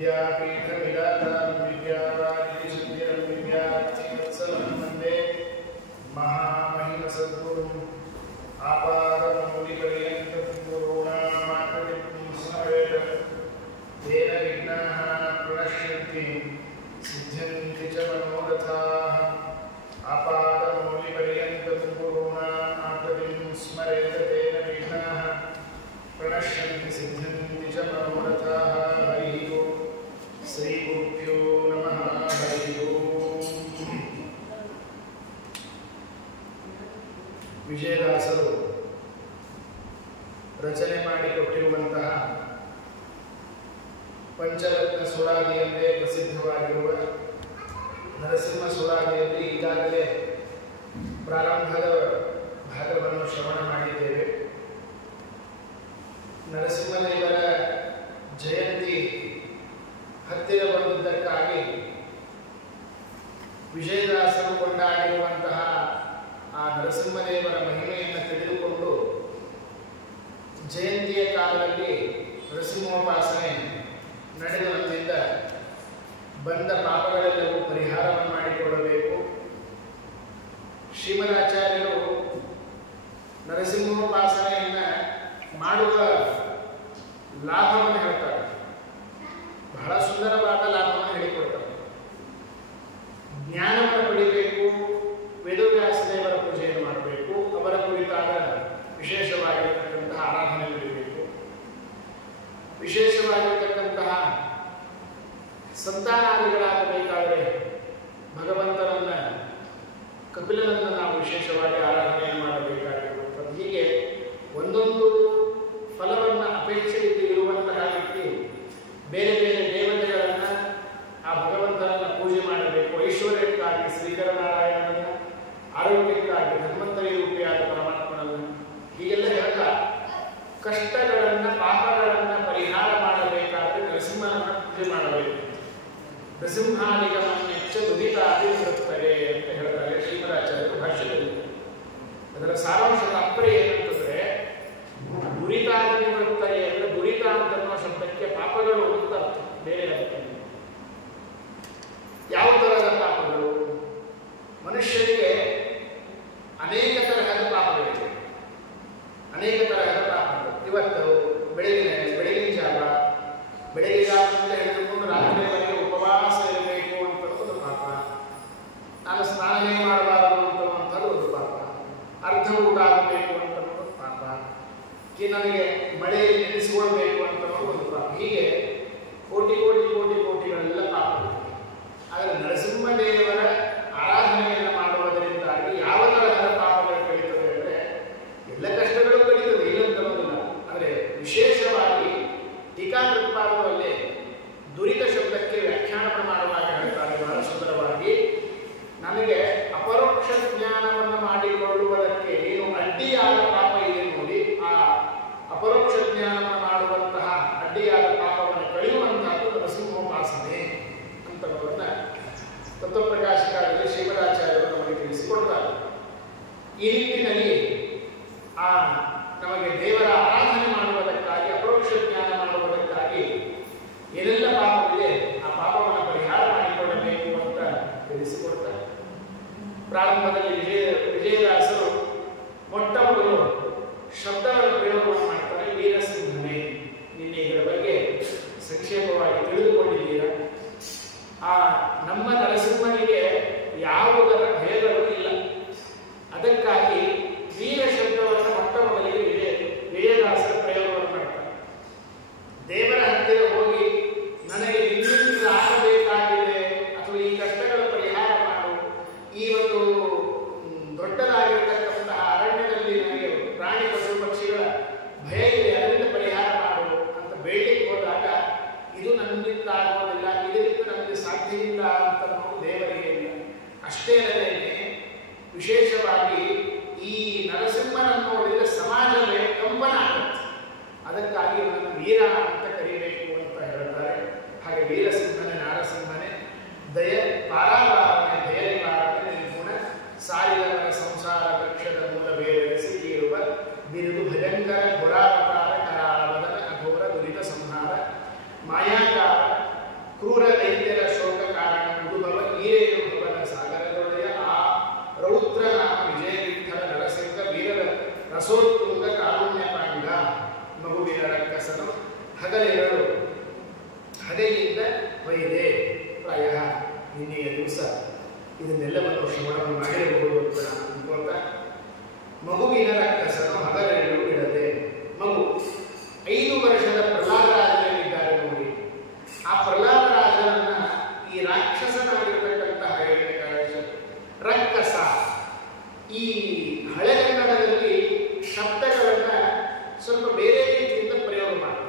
विद्यापीठविदातां विद्यावारिधिसिद्धिरं विद्यार्थिवत्सलं वन्दे महामहिमसद्गुरुम् आपादमौलिपर्यन्तं गुरूणामाकृतिं स्मरेत् तेन विघ्नाः प्रणश्यन्ति सिद्ध्यन्ति च मनोरथाः आपादमौलिपर्यन्तं गुरूणामाकृतिं स्मरेत् तेन विघ्नाः प्रणश्यन्ति सिद्ध्यन्ति च मनोरथाः हरिः ओम् श्रीगुरुभ्यो नमः हरिः ओम् ವಿಜಯದಾಸರು ರಚನೆ ಮಾಡಿಕೊಟ್ಟಿರುವಂತಹ ಪಂಚರತ್ನ ಸುಳಾದಿಯಂತೆ ಪ್ರಸಿದ್ಧವಾಗಿರುವ ನರಸಿಂಹ ಸುಳಾದಿಯಲ್ಲಿ ಈಗಾಗಲೇ ಪ್ರಾರಂಭದ ಭಾಗವನ್ನು ಶ್ರವಣ ಮಾಡಿದ್ದೇವೆ. ನರಸಿಂಹದೇವರ ಜಯಂತಿ ಹತ್ತಿರ ಬಂದಿದ್ದಕ್ಕಾಗಿ ವಿಜಯದಾಸರು ಕೊಂಡಾಡಿರುವಂತಹ ಆ ನರಸಿಂಹದೇವರ ಮಹಿಮೆಯನ್ನು ತಿಳಿದುಕೊಂಡು ಜಯಂತಿಯ ಕಾಲದಲ್ಲಿ ನರಸಿಂಹೋಪಾಸನೆ ನಡೆದವರಿಂದ ಬಂದ ಪಾಪಗಳೆಲ್ಲವೂ ಪರಿಹಾರವನ್ನು ಮಾಡಿಕೊಳ್ಳಬೇಕು. ಶ್ರೀಮದಾಚಾರ್ಯರು ನರಸಿಂಹೋಪಾಸನೆಯನ್ನು ಮಾಡುವ ಲಾಭವನ್ನು ಹೇಳ್ತಾರೆ. ಬಹಳ ಸುಂದರವಾದ ಲಾಭವನ್ನು ಹೇಳಿಕೊಡ್ತಾರೆ. ಜ್ಞಾನವನ್ನು ಪಡಿಬೇಕು, ವೇದವ್ಯಾಸದೇವರ ಪೂಜೆಯನ್ನು ಮಾಡಬೇಕು, ಅವರ ಕುರಿತಾದ ವಿಶೇಷವಾಗಿರತಕ್ಕಂತಹ ಆರಾಧನೆ ನಡೆಯಬೇಕು, ವಿಶೇಷವಾಗಿರತಕ್ಕಂತಹ ಸಂತಾನಾದಿಗಳಾಗಬೇಕಾದರೆ ಭಗವಂತನನ್ನ ಕಪಿಲನನ್ನು ನಾವು ವಿಶೇಷವಾಗಿ ಆರಾಧನೆಯನ್ನು ಮಾಡಬೇಕಾಗಿರುತ್ತದೆ. ಹೀಗೆ ಒಂದೊಂದು ಫಲವನ್ನು ಅಪೇಕ್ಷೆ ಇರುವಂತಹ ವ್ಯಕ್ತಿ ಬೇರೆ ಬೇರೆ ದೇವತೆಗಳನ್ನು ಆ ಭಗವಂತನನ್ನು ಪೂಜೆ ಮಾಡಬೇಕು. ಐಶ್ವರ್ಯಕ್ಕಾಗಿ ಶ್ರೀಕರನಾರಾಯಣನನ್ನು, ಆರೋಗ್ಯಕ್ಕಾಗಿ ಧನ್ವಂತರಿ ರೂಪಿಯಾದ ಪರಮಾತ್ಮನನ್ನು, ಹೀಗೆಲ್ಲ ಹೇಳ್ತಾ ಕಷ್ಟಗಳನ್ನು ಪಾಪಗಳನ್ನು ಪರಿಹಾರ ಮಾಡಬೇಕಾದ್ರೆ ನರಸಿಂಹನನ್ನು ಪೂಜೆ ಮಾಡಬೇಕು. ನೃಸಿಂಹಾದಿಗಮನ್ಯಚ್ಚ ದುರಿತಾದಿ ಬರುತ್ತದೆ ಅಂತ ಹೇಳ್ತಾರೆ ಶ್ರೀಮದಾಚಾರ್ಯರು ಭಾಷ್ಯದಲ್ಲಿ. ಅದರ ಸಾರಾಂಶ ತಾತ್ಪರ್ಯ ಏನಂತಂದ್ರೆ, ದುರಿತಾದಿ ಬರುತ್ತದೆ ಅಂದರೆ ದುರಿತ ಅಂತನ್ನೋ ಶಬ್ದಕ್ಕೆ ಪಾಪಗಳು ಅಂತ ಅರ್ಥ, ಬೇರೆ ಅರ್ಥ. ಯಾವ ತರಹದ ಪಾಪಗಳು? ಮನುಷ್ಯನಿಗೆ ಅನೇಕ ತರಹದ ಪಾಪಗಳಿವೆ, ಅನೇಕ ತರಹದ ಪಾಪಗಳು. ಇವತ್ತು ಬೆಳಗಿನ ಜಾವ ಅಂತ ಹೇಳಿದುಕೊಂಡು ರಾತ್ರಿಯವರೆಗೆ ಉಪವಾಸ ಇರಬೇಕು ಅಂತ ಒಂದು ಪಾಪ, ನಾನು ಸ್ನಾನವೇ ಮಾಡಬಾರದು ಅಂತನ್ನುವಂಥದ್ದು ಒಂದು ಪಾಪ, ಅರ್ಧ ಊಟ ಆಗಬೇಕು ಅಂತ ಒಂದು ಪಾಪ, ನನಗೆ ಮಳೆಯಲ್ಲಿ ನೆನೆಸಿಕೊಳ್ಬೇಕು ಅಂತ ಒಂದು ಪಾಪ. ಹೀಗೆ ಕೋಟಿಗಳೆಲ್ಲ ಪಾಪಗಳು. ಆದರೆ ನರಸಿಂಹದೇವರ ಆರಾಧನೆಯನ್ನು ಮಾಡುವುದರಿಂದಾಗಿ ಯಾವ ತರಹದ ಪಾಪಗಳು ಕಳೀತದೆ ಅಂದರೆ ಎಲ್ಲ ಕಷ್ಟಗಳು ಕಳೀತದೆ, ಇಲ್ಲಂತನ್ನೋದಿಲ್ಲ. ಆದರೆ ವಿಶೇಷವಾಗಿ ಟೀಕಾಕೃತ್ಪಾದದಲ್ಲಿ ದುರಿತ ಶಬ್ದಕ್ಕೆ ವ್ಯಾಖ್ಯಾನ ಮಾಡುವಾಗ ಹೇಳ್ತಾರೆ ಬಹಳ ಸುಂದರವಾಗಿ, ನಮಗೆ ಅಪರೋಕ್ಷ ಜ್ಞಾನವನ್ನು ಮಾಡಿಕೊಳ್ಳುವುದಕ್ಕೆ ಏನು ಅಡ್ಡಿಯಾದ ಪಾಪ ಇದೆ ನೋಡಿ, ಆ ಅಪರೋಕ್ಷ ಜ್ಞಾನವನ್ನು ಮಾಡುವಂತಹ ಅಡ್ಡಿಯಾದ ಪಾಪವನ್ನು ಕಳೆಯುವಂತಹದ್ದು ನರಸಿಂಹೋಪಾಸನೆ ಅಂತವನ್ನ ತತ್ವಪ್ರಕಾಶಕಾರದಲ್ಲಿ ಶ್ರೀಮದಾಚಾರ್ಯರು ನಮಗೆ ತಿಳಿಸಿಕೊಡ್ತಾರೆ. ಈ ನಿಟ್ಟಿನಲ್ಲಿ ಆ ನಮಗೆ ದೇವರ ಆರಾಧನೆ ಮಾಡುವುದಕ್ಕಾಗಿ, ಅಪರೋಕ್ಷ ಜ್ಞಾನ ಮಾಡುವುದಕ್ಕಾಗಿ ಏನೆಲ್ಲ ಪಾಪವಿದೆ ಆ ಪಾಪವನ್ನು ಪರಿಹಾರ ಮಾಡಿಕೊಳ್ಳಬೇಕು ಅಂತ ತಿಳಿಸಿಕೊಡ್ತಾರೆ. ಪ್ರಾರಂಭದಲ್ಲಿ ವಿಜಯದಾಸರು ಮೊಟ್ಟ ಮೊದಲು ಶಬ್ದಗಳ ಪ್ರಯೋಗವನ್ನು ಮಾಡ್ತಾರೆ. ವೀರಸಿಂಹನೇ, ನಿನ್ನೆ ಇದರ ಬಗ್ಗೆ ಸಂಕ್ಷೇಪವಾಗಿ ತಿಳಿದುಕೊಂಡಿದ್ದೀರಾ. ಆ ನಮ್ಮ ನರಸಿಂಹನಿಗೆ ಯಾವುದರ ಭೇದವೂ ಇಲ್ಲ. ಅದಕ್ಕಾಗಿ ವೀರ ಶಬ್ದವನ್ನು ಮೊಟ್ಟ ಮೊದಲಿಗೆ ವಿಜಯದಾಸರ ಪ್ರಯೋಗವನ್ನು ಮಾಡ್ತಾರೆ. ದೇವರ ಹತ್ತಿರ ಹೋಗಿ ನನಗೆ ನಿನ್ನಿಂದ ಆಗಬೇಕಾಗಿದೆ ಅಥವಾ ಈ ಕಷ್ಟಗಳ ಪರಿಹಾರ ಮಾಡು, ಈ ಒಂದು ದೊಡ್ಡದಾಗಿರತಕ್ಕಂತಹ ಅರಣ್ಯದಲ್ಲಿ ನನಗೆ ಪ್ರಾಣಿ ಪಶು ಪಕ್ಷಿಗಳ ಭಯ ಇದೆ, ಅದರಿಂದ ಪರಿಹಾರ ಮಾಡು ಅಂತ ಬೇಡಿಕೆ ಹೋದಾಗ ಇದು ನನ್ನಿಂದ ಆಗುವುದಿಲ್ಲ, ಇದರಿಂದ ನನಗೆ ಸಾಧ್ಯ ಇಲ್ಲ ಅಂತ ನಾವು ದೇವರಿಗೆ ಇಲ್ಲ. ಅಷ್ಟೇ ಅಲ್ಲದೆ ವಿಶೇಷವಾಗಿ ಈ ನರಸಿಂಹನನ್ನು ನೋಡಿದರೆ ಸಮಾಜವೇ ಕಂಪನ ಆಗುತ್ತೆ. ಅದಕ್ಕಾಗಿ ಇವನನ್ನು ವೀರ ಅಂತ ಕರೀಬೇಕು ಅಂತ ಹೇಳ್ತಾರೆ. ಹಾಗೆ ವೀರಸಿಂಹನೇ, ನಾರಸಿಂಹನೇ, ದಯ ಪಾರಾವಾರನೆ, ದಯ ನಿವಾರಣೆ, ನಿರ್ಗುಣ ಸಾರಿದವರ ಸಂಸಾರ ವೃಕ್ಷದ ಮೂಲ ಬೇರೆಸಿ ಇರುವ ಬಿರುದು ಭಯಂಕರ ಘೋರಾವತಾರ ಕರಾಳವದನ ಅಘೋರ ದುರಿತ ಸಂಹಾರ ಮಾಯಾಕಾರ ಕ್ರೂರ ದೈತ್ಯರ ಶೋಕ ಕಾರಣ ಉದ್ಭವ ಈರೇನು ಭವನ ಸಾಗರದೊಡೆಯ ಆ ರೌದ್ರ ನಾಮ ವಿಜಯ ವಿಠಲ ನರಸಿಂಹ ವೀರರ ರಸೋತ್ತುಂಗ ಕಾರುಣ್ಯ ಪಾಂಡ ಮಗುವಿನ ರಕ್ಕಸನು ಹಗಲೆರಡು ಹಗೆಯಿಂದ ಹೊಯ್ದೆ. ಪ್ರಾಯ ನಿನ್ನೆಯ ದಿವಸ ಇದನ್ನೆಲ್ಲವನ್ನು ಶ್ರವಣವನ್ನು ಮಾಡಿರಬಹುದು ಅಂತ ನಾನು ಅನ್ಕೋತ, ಮಗುವಿನ ರಕ್ಕಸನು ಹಗಲೆರಡು ಬಿಡದೆ. ಮಗು 5 ವರ್ಷದ ಪ್ರಹ್ಲಾದರಾಜನಿದ್ದಾರೆ ನೋಡಿ. ಆ ಪ್ರಹ್ಲಾದರಾಜನನ್ನ ಈ ರಾಕ್ಷಸನಾಗಿರ್ತಕ್ಕಂತಹ ರಕ್ಕಸ, ಈ ಹಳೆಗನ್ನಡದಲ್ಲಿ ಶಬ್ದಗಳನ್ನ ಸ್ವಲ್ಪ ಬೇರೆ ರೀತಿಯಿಂದ ಪ್ರಯೋಗ ಮಾಡ್ತಾರೆ.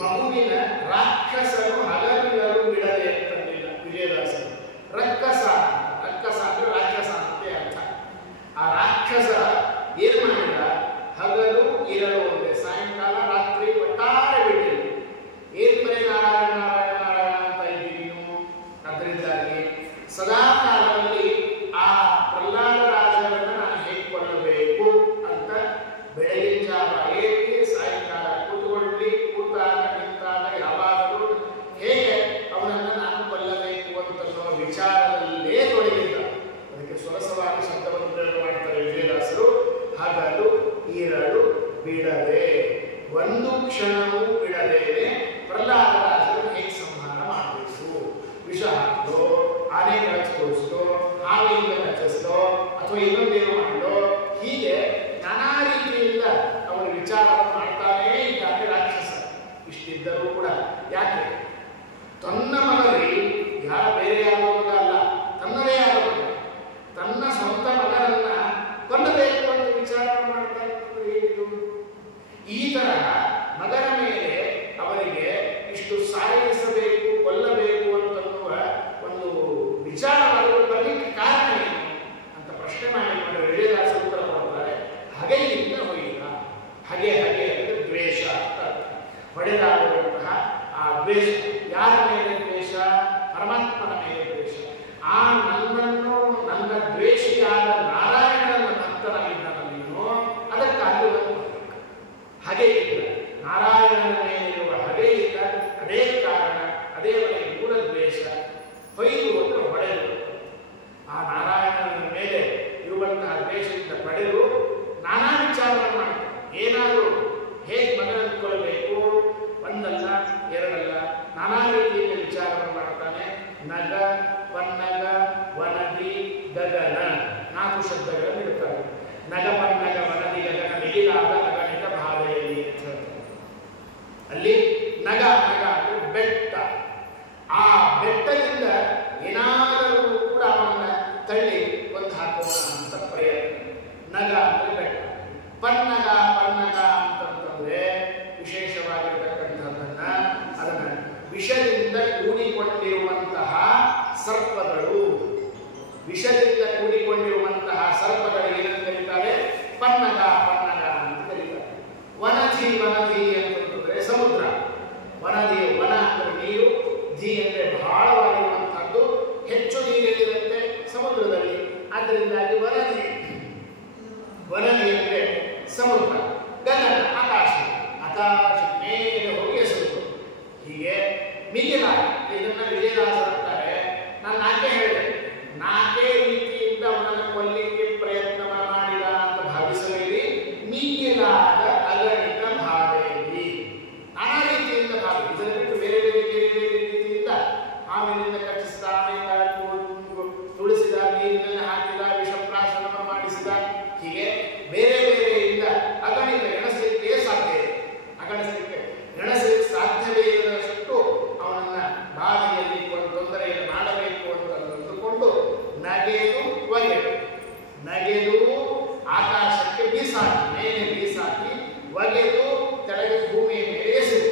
ಮಗುವಿನ ರಾಕ್ಷಸನು ಹಗಲಿರಲು ಬಿಡದೆ ಅಂತಂದಿಲ್ಲ ವಿಜಯದಾಸರು. ರಕ್ಕಸ ಅಂದ್ರೆ ರಾಕ್ಷಸ ಅಂತ ಅರ್ಥ. ಆ ರಾಕ್ಷಸ ಏನ್ ಮಾಡಿದ? ಹಗಲು ಇರಲು ಒಂದೇ, ಸಾಯಂಕಾಲ ರಾತ್ರಿ ಒಟ್ಟಾರೆ ಬಿಟ್ಟಿಲ್ಲ. ಏನ್ ಬರೀ ನಾರಾಯಣ ನಾರಾಯಣ ನಾರಾಯಣ ಅಂತ ಇದ್ದೀವಿ ನೀವು. ಅದರಿಂದಾಗಿ ಸದಾ ಕಾಲದಲ್ಲಿ ಆ ಪ್ರಹ್ಲಾದರಾಜರನ್ನ ನಾನು ಹೇಗೆ ಕೊಳ್ಳಬೇಕು ಅಂತ ಬೆಳಗಿನ ಜಾವ ಏಳಿ ಸಾಯಂಕಾಲ ಕೂತ್ಕೊಳ್ಳಿ, ಕೂತಾಗ ನಿಂತಾಗ ಯಾವಾಗಲೂ ಹೇಗೆ ಅವನನ್ನ ನಾನು ಕೊಲ್ಲಬೇಕು ಅಂತನ್ನೋ ವಿಚಾರದಲ್ಲೇ ತೊಡಗಿದ್ದ. ಅದಕ್ಕೆ ಸೊರಸವಾದ ಶಬ್ದವನ್ನು ಪ್ರಯೋಗ ಮಾಡ್ತಾರೆ ವಿಜಯದಾಸರು. ಹಗಲು ಇರಲು ಬಿಡದೆ, ಒಂದು ಕ್ಷಣವೂ ಬಿಡದೇನೆ ಪ್ರಹ್ಲಾದರಾಜರು ಹೇಗೆ ಸಂಹಾರ ಮಾಡಬೇಕು. ವಿಷ ಹಾಕೋ, ಆನೆ ಕಳಿಸ್ತೋ, ಹಾವಿಂದ ರಚಿಸ್ತೋ, ಅಥವಾ ಇನ್ನೊಂದೇನು ಮಾಡೋ, ಹೀಗೆ ನಾನಾ ರೀತಿಯಿಂದ ಅವರು ವಿಚಾರವನ್ನು ಮಾಡ್ತಾನೇ ಇದ್ದಾರೆ ರಾಕ್ಷಸ. ಇಷ್ಟಿದ್ದರೂ ಕೂಡ ಯಾಕೆ ತನ್ನ ಮಗರಿ ಯಾರ ಬೇರೆ ಯಾರೋ ಮಗ ಅಲ್ಲ, ತನ್ನದೇ ಯಾರೋ ಮಗ, ತನ್ನ ಸ್ವಂತ ಮಗನನ್ನ ಕೊಲ್ಲಬೇಕು ಅಂತ ವಿಚಾರ ಮಾಡ್ತಾ ಇದ್ದಾರೆ. ಈ ತರಹ ಮಗನ ಮೇಲೆ ಅವರಿಗೆ ಇಷ್ಟು ಸಾಯಿಸಬೇಕು, ಕೊಲ್ಲಬೇಕು ಅಂತನ್ನುವ ಒಂದು ವಿಚಾರ ಬರಲಿಕ್ಕೆ ಕಾರಣ ಏನು ಅಂತ ಪ್ರಶ್ನೆ ಮಾಡಿಕೊಂಡ್ರೆ ವಿಜಯದಾಸರು ಉತ್ತರ ಕೊಡ್ತಾರೆ. ಹಗೆಯಿಂದ ಹೊಯ್ದ. ಹಗೆ ಅಂದರೆ ದ್ವೇಷ ಅಂತ. ಹೊಡೆದಾಡುವಂತಹ ಆ ದ್ವೇಷ, ಯಾರ ಮೇಲೆ ದ್ವೇಷ? ಪರಮಾತ್ಮನ ಮೇಲೆ ದ್ವೇಷ. ಆ ನನ್ನನ್ನು, ನನ್ನ ದ್ವೇಷಿಯಾದ ನಾರಾಯಣನ ಭಕ್ತನಾಗಿದ್ದಾನ ನೀನು, ಅದಕ್ಕಾಗಿ ಹಗೆಯಿಂದ, ನಾರಾಯಣನ ಮೇಲಿರುವ ಹಗೆಯಿಂದ, ಅದೇ ಕಾರಣ, ಅದೇ ಅವನಿಗೆ ಮೂಲ ದ್ವೇಷ. ಹೊಯ್ದು ಅಂದ್ರೆ ಹೊಡೆದು, ಆ ನಾರಾಯಣನ ಮೇಲೆ ಇರುವಂತಹ ದ್ವೇಷದಿಂದ ಪಡೆದು ನಾನಾ ವಿಚಾರವನ್ನು ಮಾಡ್ತಾನೆ. ಏನಾದರೂ ಹೇಗೆ ಮಗನನ್ನು ಕೊಲ್ಲಬೇಕು, ಒಂದಲ್ಲ ಎರಡಲ್ಲ, ನಾನಾ ರೀತಿಯ ವಿಚಾರವನ್ನು ಮಾಡ್ತಾನೆ. ನಗ, ಪನ್ನಗ, ವನದಿ, ಗಗನ, 4 ಶಬ್ದಗಳನ್ನು ಇಡ್ತಾರೆ. ನಗ, ಪನ್ನಗ, ವನದಿ, ಗಗನ, ಮಿಗಿಲಾದ ಅಗಣಿತ ಭಾವೆಯಲ್ಲಿ ಅಂತ ಹೇಳ್ತಾರೆ. ಅಲ್ಲಿ ನಗ ಅಂದ್ರೆ ಬೆಟ್ಟ. ಆ ಬೆಟ್ಟದಿಂದ ಏನಾದರೂ ಕೂಡ ಅವನ್ನ ತಳ್ಳಿ ಒಂದು ಹಾಕೋಣ ಅಂತ ಪ್ರಯತ್ನ. ನಗ ಅಂದ್ರೆ ಬೆಟ್ಟ. ಪನ್ನಗ ಅಂತಂದ್ರೆ ವಿಶೇಷವಾಗಿರತಕ್ಕಂಥದ್ದನ್ನ, ಅದನ್ನ ವಿಷದಿಂದ ಕೂಡಿಕೊಂಡಿರುವಂತಹ ಸರ್ಪಗಳು, ವಿಷದಿಂದ ಕೂಡಿಕೊಂಡಿರುವಂತಹ ಸರ್ಪಗಳಿಗೆ ಏನಂತ ಕರೀತಾರೆ? ಪನ್ನಗ ಅಂತ ಕರೀತಾರೆ. ವನಧಿ ಅಂತಂದ್ರೆ ಸಮುದ್ರ. ವನಧಿ, ವನ ಅಂದ್ರೆ ನೀರು, ಧಿ ಅಂದ್ರೆ ಬಹಳವಾಗಿರುವಂತಹದ್ದು, ಹೆಚ್ಚು ನೀರಿರುತ್ತೆ ಸಮುದ್ರದಲ್ಲಿ. ಆದ್ದರಿಂದಾಗಿ ವನಧಿ ಅಂದ್ರೆ ಸಮುದ್ರ. ಗಗನ ಆಕಾಶ ಮೇಲೆ ಹೋಗಿ ಎಸೆದು. ಹೀಗೆ ಮಿಗಿಲಾಗಿ ಇದನ್ನ ವಿಜಯದಾಸರು ಅಂತಾರೆ. ನಾನು 4 ಹೇಳಿದೆ, 4 ರೀತಿಯಿಂದ ಅವನನ್ನು ಕೊಲ್ಲಿಕ್ಕೆ ಪ್ರಯತ್ನ ಮಾಡಿದ ಅಂತ ಭಾವಿಸಬೇಡಿ. ಮಿಗಿಲಾದ ಅಗಣಿತ ಭಾವೆಯಲ್ಲಿ ನಾನಾ ರೀತಿಯಿಂದ ಭಾವ, ಇದನ್ನು ಬಿಟ್ಟು ಬೇರೆ ರೀತಿಯಿಂದ ಹಾವಿನಿಂದ ಕಚ್ಚಿಸಿದ, ತುಳಿಸಿದ, ನೀರಿನಲ್ಲಿ ಹಾಕಿದ, ವಿಷಪ್ರಾಶನ ಮಾಡಿಸಿದ, ಹೀಗೆ ಬೇರೆ ಬೇರೆಯಿಂದ ಅಗಣಿತ ಎಣಿಸಲಿಕ್ಕೆ ಸಾಧ್ಯವೇ ಇರದಷ್ಟು ಅವನನ್ನ ಬಾಧೆಯಲ್ಲಿ ತೊಂದರೆಯನ್ನು ಮಾಡಬೇಕು ಅಂತ ಅಂದುಕೊಂಡು ನಗೆದು ಆಕಾಶಕ್ಕೆ ಬೀಸಾಕಿ, ಮೇಲೆ ಬೀಸಾಕಿ, ಒಗೆದು ಕೆಳಗೆ ಭೂಮಿಯ ಮೇಲೆ ಎಸೆದು,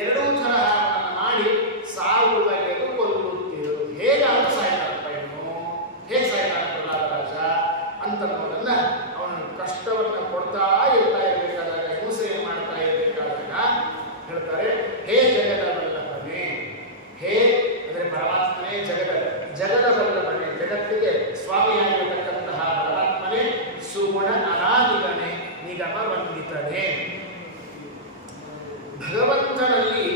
ಎರಡೂ ಥರ ಮಾಡಿ ಸಾವು ಬಗೆದು ಕೊಲ್ಲುತ್ತಿರುವುದು. ಹೇಗೆ ಅಂತ ಸಾಯ್ತಾರಪ್ಪ ಇವನು, ಹೇಗೆ ಸಾಯ್ತಾರ ಪ್ರಹ್ಲಾದರಾಜ ಅಂತನ್ನೋದನ್ನ ಅವನ ಕಷ್ಟವನ್ನು ಕೊಡ್ತಾ ಇರಬೇಕಾದಾಗ, ಹಿಂಸೆಯನ್ನು ಮಾಡ್ತಾ ಇರಬೇಕಾದಾಗ ಹೇಳ್ತಾರೆ, ಹೇ ಜಗದ ವಲ್ಲಭನೇ. ಹೇ ಅಂದರೆ ಪರಮಾತ್ಮನೇ, ಜಗದ ವಲ್ಲಭನೇ, ಜಗತ್ತಿಗೆ ಸ್ವಾಮಿಯಾಗಿರತಕ್ಕಂತಹ ಪರಮಾತ್ಮನೇ, ಸುಗುಣ ಅನಾದಿಗನೇ, ನಿಗಮ ವಂದಿತನೇ. ಭಗವಂತನಲ್ಲಿ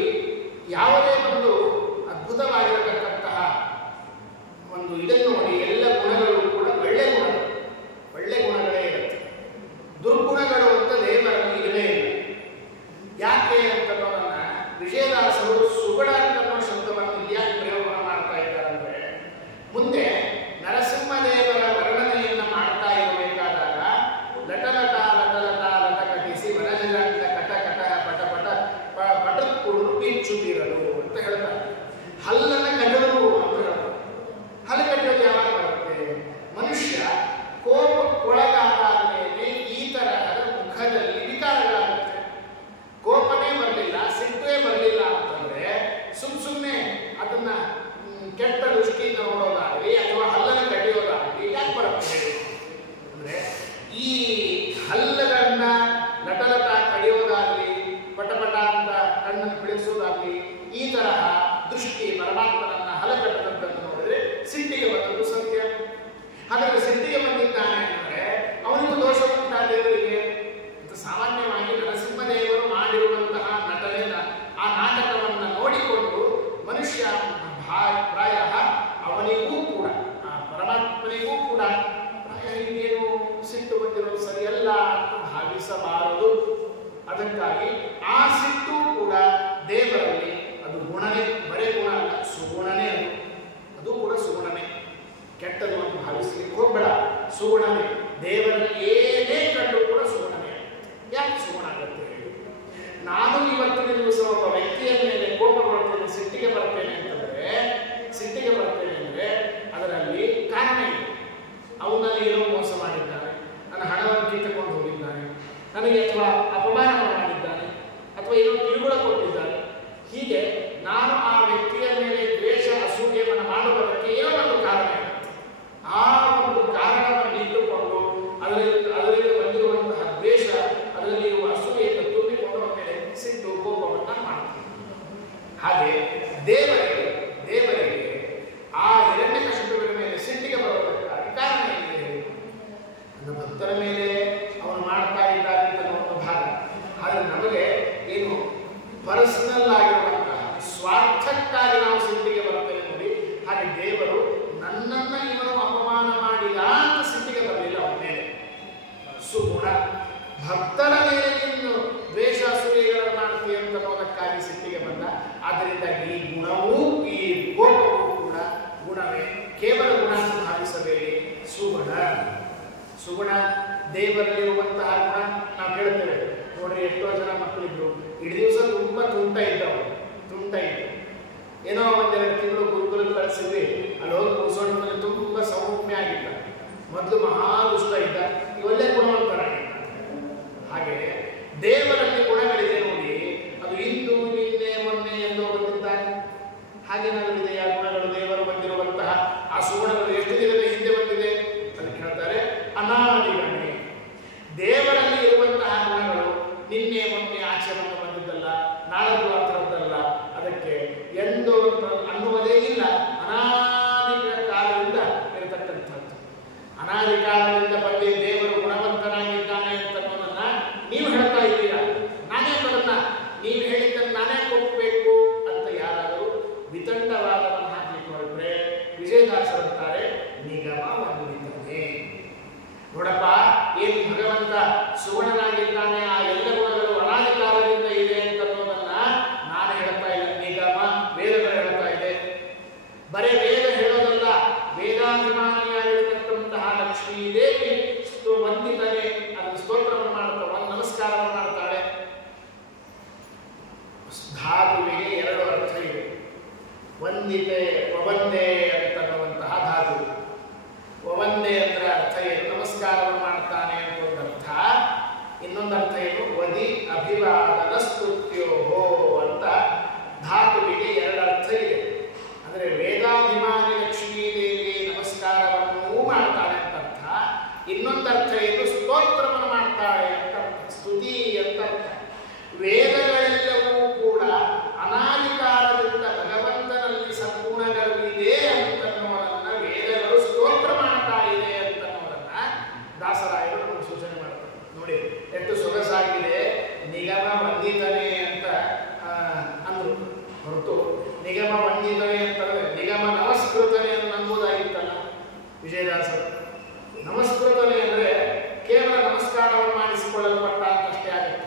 ಹಲಕಟ್ಟದಂತನ್ನು ನೋಡಿದ್ರೆ ಸಿಟ್ಟಿಗೆ ಬಂದದ್ದು ಸತ್ಯ. ಹಾಗಾದ್ರೆ ಸಿಟ್ಟಿಗೆ ಬಂದಿದ್ದಾನೆ ಅಂದರೆ ಅವನಿಗೂ ದೋಷ ಉಂಟಾ ದೇವರಿಗೆ? ಸಾಮಾನ್ಯವಾಗಿ ನರಸಿಂಹದೇವರು ಮಾಡಿರುವಂತಹ ನಟನೆ, ಆ ನಾಟಕವನ್ನು ನೋಡಿಕೊಂಡು ಮನುಷ್ಯ ಪ್ರಾಯ ಅವನಿಗೂ ಕೂಡ ಪರಮಾತ್ಮನಿಗೂ ಕೂಡ ಪ್ರಾಯ ಇನ್ನೇನು ಸಿಟ್ಟು ಬಂದಿರೋದು ಸರಿಯಲ್ಲ ಅಂತ ಭಾವಿಸಬಾರದು. ಅದಕ್ಕಾಗಿ ಆ ಸಿಟ್ಟು ಕೂಡ ದೇವರಲ್ಲಿ ಅದು ಗುಣನೇ, ಬರೇ ಗುಣ ಅಲ್ಲ, ಸುಗುಣನೇ. ಅದು ಕೂಡ ಸುಗುಣನೇ, ಕೆಟ್ಟದು ಅಂತ ಭಾವಿಸಲಿಕ್ಕೆ ಹೋಗ್ಬೇಡ. ಸುಗುಣನೇ, ದೇವರಲ್ಲಿ ಏನೇ ಕಂಡು ಕೂಡ ಸುಗುಣನೇ. ಯಾಕೆ ಸುಗುಣ ಆಗುತ್ತೆ? ನಾನು ಇವತ್ತಿನ ದಿವಸ ಒಬ್ಬ ವ್ಯಕ್ತಿಯ ಮೇಲೆ ಕೋಪ ಬರ್ತೇನೆ, ಸಿಟ್ಟಿಗೆ ಬರ್ತೇನೆ ಅಂದರೆ ಅದರಲ್ಲಿ ಕಾರಣ ಇದೆ. ಅವನು ನನಗೆ ಏನೋ ಮೋಸ ಮಾಡಿದ್ದಾನೆ, ನನ್ನ ಹಣವನ್ನು ಕಿತ್ತುಕೊಂಡು ಹೋಗಿದ್ದಾನೆ, ನನಗೆ ಅಥವಾ ಅಪಮಾನ ಮಾಡಿದ್ದಾನೆ, ಅಥವಾ ಏನೋ ಕಿರುಕುಳ ಕೊಟ್ಟಿದ್ದಾನೆ. ಹೀಗೆ ನಾನು ಆ ವ್ಯಕ್ತಿಯ ಮೇಲೆ ದ್ವೇಷ ಅಸೂಯೆಯನ್ನು ಮಾಡುವುದಕ್ಕೆ ಏನೋ ಒಂದು ಕಾರಣ ಇದೆ. ಆ ಒಂದು ಕಾರಣವನ್ನು ಇಟ್ಟುಕೊಂಡು ಅದರಿಂದ ಬಂದಿರುವಂತಹ ದ್ವೇಷ, ಅದರಲ್ಲಿ ಇರುವ ಅಸೂಯೆಯನ್ನು ತುಂಬಿಕೊಂಡು ಅವನ ಮೇಲೆ ಸಿಟ್ಟು ಕೋಪವನ್ನು ಮಾಡ್ತೀನಿ. ಹಾಗೆ ದೇವರಿಗೆ ಆ ಎರಡನೇ ಕಷ್ಟಗಳ ಮೇಲೆ ಸಿಟ್ಟಿಗೆ ಬರುವುದಕ್ಕಾಗಿ ಕಾರಣ ಏನಿದೆ? ನನ್ನ ಭಕ್ತರ ಮೇಲೆ ಅವನು ಮಾಡ್ತಾ ಇದ್ದಾರೆ ಅಂತ ಒಂದು ಭಾಗ. ಆದರೆ ನಮಗೆ ಏನು ಪರ್ಸನಲ್ ಆಗಿರುವಂತಹ ಸ್ವಾರ್ಥಕ್ಕಾಗಿ ನಾವು ಸಿಟ್ಟಿಗೆ ಬರ್ತೇವೆ ನೋಡಿ. ಹಾಗೆ ದೇವರು ನನ್ನನ್ನು ಇವನು ಅಪಮಾನ ಮಾಡಿದ ಅಂತ ಸಿಟ್ಟಿಗೆ ಬರಲಿಲ್ಲ. ಅವನ ಮೇಲೆ ಸುಗುಣ, ಭಕ್ತರ ಮೇಲೆ ನೀನು ದ್ವೇಷ ಅಸೂಯೆಗಳನ್ನು ಮಾಡ್ತೀಯ ಅಂತ ಅನ್ನೋದಕ್ಕಾಗಿ ಸಿಟ್ಟಿಗೆ ಬಂದ. ಆದ್ದರಿಂದ ಈ ಗುಣವೂ ಈ ಕೋಪವೂ ಕೂಡ ಗುಣವೇ, ಕೇವಲ ಗುಣ ಅಂತ ಭಾವಿಸಬೇಡಿ. ಸುಗುಣ ದೇವರಲ್ಲಿರುವಂತಹ ಗುಣ ನಾವು ಹೇಳ್ತೇವೆ ನೋಡ್ರಿ. ಎಷ್ಟೋ ಜನ ಮಕ್ಕಳಿದ್ರು, ಇಡೀ ದಿವಸ ತುಂಬ ತುಂಟ ಇತ್ತು. ಏನೋ ಒಂದೆರಡು ತಿಂಗಳು ಗುರುಕುಲಕ್ಕೆ ಕಳಿಸಿದ್ವಿ, ಅಲ್ಲಿ ಹೋಗಿ ಕೂರ್ಸೋಣ ತುಂಬ ಸೌಮ್ಯ ಆಗಿದ್ದ. ಮೊದಲು ಮಹಾ ದುಷ್ಟ ಇದ್ದ, ಒಳ್ಳೆ ಗುಣವಂತರಾಗಿದ್ದ. ಹಾಗೆ ದೇವರಲ್ಲಿ ಗುಣಗಳಿದೆ ನೋಡಿ, ಅದು ಇಂದು ನಿನ್ನೆ ಮೊನ್ನೆ ಎಂದೋ ಬಂದಿದ್ದಾರೆ. ಹಾಗೇನಾಗಲಿದೆ ಆ ಗುಣಗಳು? ದೇವರು ಬಂದಿರುವಂತಹ ಆ ಸುಗುಣಗಳು ಎಷ್ಟು ದಿನದ ಹಿಂದೆ ಬಂದಿದೆ ಅದಕ್ಕೆ ಹೇಳ್ತಾರೆ ಅನಾದಿಗಣೆ. ದೇವರಲ್ಲಿ ಇರುವಂತಹ ಗುಣಗಳು ನಿನ್ನೆ ಮೊನ್ನೆ ಆಚರಣೆ ಬಂದಿದ್ದಲ್ಲ, ನಾಳದ್ದು ಆ ಥರದ್ದಲ್ಲ. ಅದಕ್ಕೆ ಎಂದೋ ಅನ್ನುವುದೇ ಇಲ್ಲ. ಅನಾದಿ ಕಾಲದಿಂದ ಇರತಕ್ಕಂಥದ್ದು, ಅನಾದಿ ಕಾಲದಿಂದ ಬಂದು ದೇವರು ಗುಣವಂತನಾಗಿದ್ದಾನೆ ಅಂತನ್ನೋದನ್ನ ನೀವು ಹೇಳ್ತಾ ಇದ್ದೀರಾ. ನಾನೇ ಅದನ್ನ ನೀವು ಹೇಳಿದ್ದನ್ನು ನಾನೇ ಕೊಡಬೇಕು ಅಂತ ಯಾರಾದರೂ ವಿತಂಡವಾದವನ್ನು ಹಾಕಲಿಕ್ಕೆ ಹೊರಟ್ರೆ ವಿಜಯದಾಸರಂತಾರೆ ನಿಗಮ ವಂದಿತಾನೆ. ನೋಡಪ್ಪ, ಏನು ಭಗವಂತ ಸುಗುಣನಾಗಿದ್ದಾನೆ, ಆ ಎಲ್ಲ ಗುಣಗಳು ಅನಾದಿ ಕಾಲದಿಂದ ಇದೆ ಅಂತನ್ನೋದನ್ನ ನಾನು ಹೇಳ್ತಾ ಇಲ್ಲ, ನಿಗಮ ವೇದಗಳು ಹೇಳ್ತಾ ಇದೆ. ಬರೇ ವೇದ ಹೇಳೋದಲ್ಲ, ವೇದಾಭಿಮಾನಿಯಾಗಿರತಕ್ಕಂತಹ ಲಕ್ಷ್ಮೀದೇವಿ ವಂದಿತನೆ, ಅದನ್ನು ಸ್ತೋತ್ರವನ್ನು ಮಾಡ್ತಾಳೆ, ನಮಸ್ಕಾರವನ್ನು ಮಾಡ್ತಾಳೆ. ಧಾತುವಿಗೆ ಎರಡು ಅರ್ಥ ಇದೆ. ವಂದಿತೆ, ವವಂದೇ ಅಂತನ್ನುವಂತಹ ಧಾತು. ವವಂದೇ ಅಂದ್ರೆ ಅರ್ಥ ಏನು? ನಮಸ್ಕಾರವನ್ನು ಮಾಡ್ತಾನೆ ಅಂತ ಒಂದು ಅರ್ಥ. ಇನ್ನೊಂದು ಅರ್ಥ ಏನು? ವದಿ ಅಭಿವಾದನ ಸ್ತುತ್ಯೋಹೋ ಅಂತ ಧಾತುವಿಗೆ ಎರಡು ಅರ್ಥ ಇದೆ. ಅಂದರೆ ವೇದಾಭಿಮಾನಿ ಲಕ್ಷ್ಮೀದೇವಿ ನಮಸ್ಕಾರವನ್ನು ಮಾಡ್ತಾಳೆ ಅಂತ ಅರ್ಥ. ಇನ್ನೊಂದು ಅರ್ಥ ಏನು? ಸ್ತೋತ್ರವನ್ನು ಮಾಡ್ತಾಳೆ ಅಂತ ಅರ್ಥ, ಸ್ತುತಿ ಅಂತ ಅರ್ಥ. ವೇದಗಳೆಲ್ಲವೂ ಕೂಡ ಅನಾದಿ ಕಾಲದಿಂದ ಭಗವಂತನಲ್ಲಿ ಸದ್ಗುಣಗಳಿದೆ ಅಂತನ್ನೋದನ್ನ ವೇದಗಳು ಸ್ತೋತ್ರ ಮಾಡ್ತಾ ಇದೆ ಅಂತನ್ನೋದನ್ನ ದಾಸರಾಯರು ನಮಗೆ ಸೂಚನೆ ಮಾಡ್ತಾರೆ. ನೋಡಿ ಎಷ್ಟು ಸೊಗಸಾಗಿದೆ. ನಿಗಮ ವಂದಿತನೆ ಅಂತ ಅಂದ್ರು ಹೊರತು ನಿಗಮ ವಂದಿತನೆ ಅಂತಂದ್ರೆ ನಿಗಮ ನಮಸ್ಕೃತನೆ ಅಂತ ನಂಬುದಾಗಿತ್ತಲ್ಲ ವಿಜಯದಾಸರು. ನಮಸ್ಕೃತನೆ ಅಂದರೆ ಕೇವಲ ನಮಸ್ಕಾರವನ್ನು ಮಾಡಿಸಿಕೊಳ್ಳಲ್ಪಟ್ಟ ಅಂತಷ್ಟೇ ಆಗುತ್ತೆ.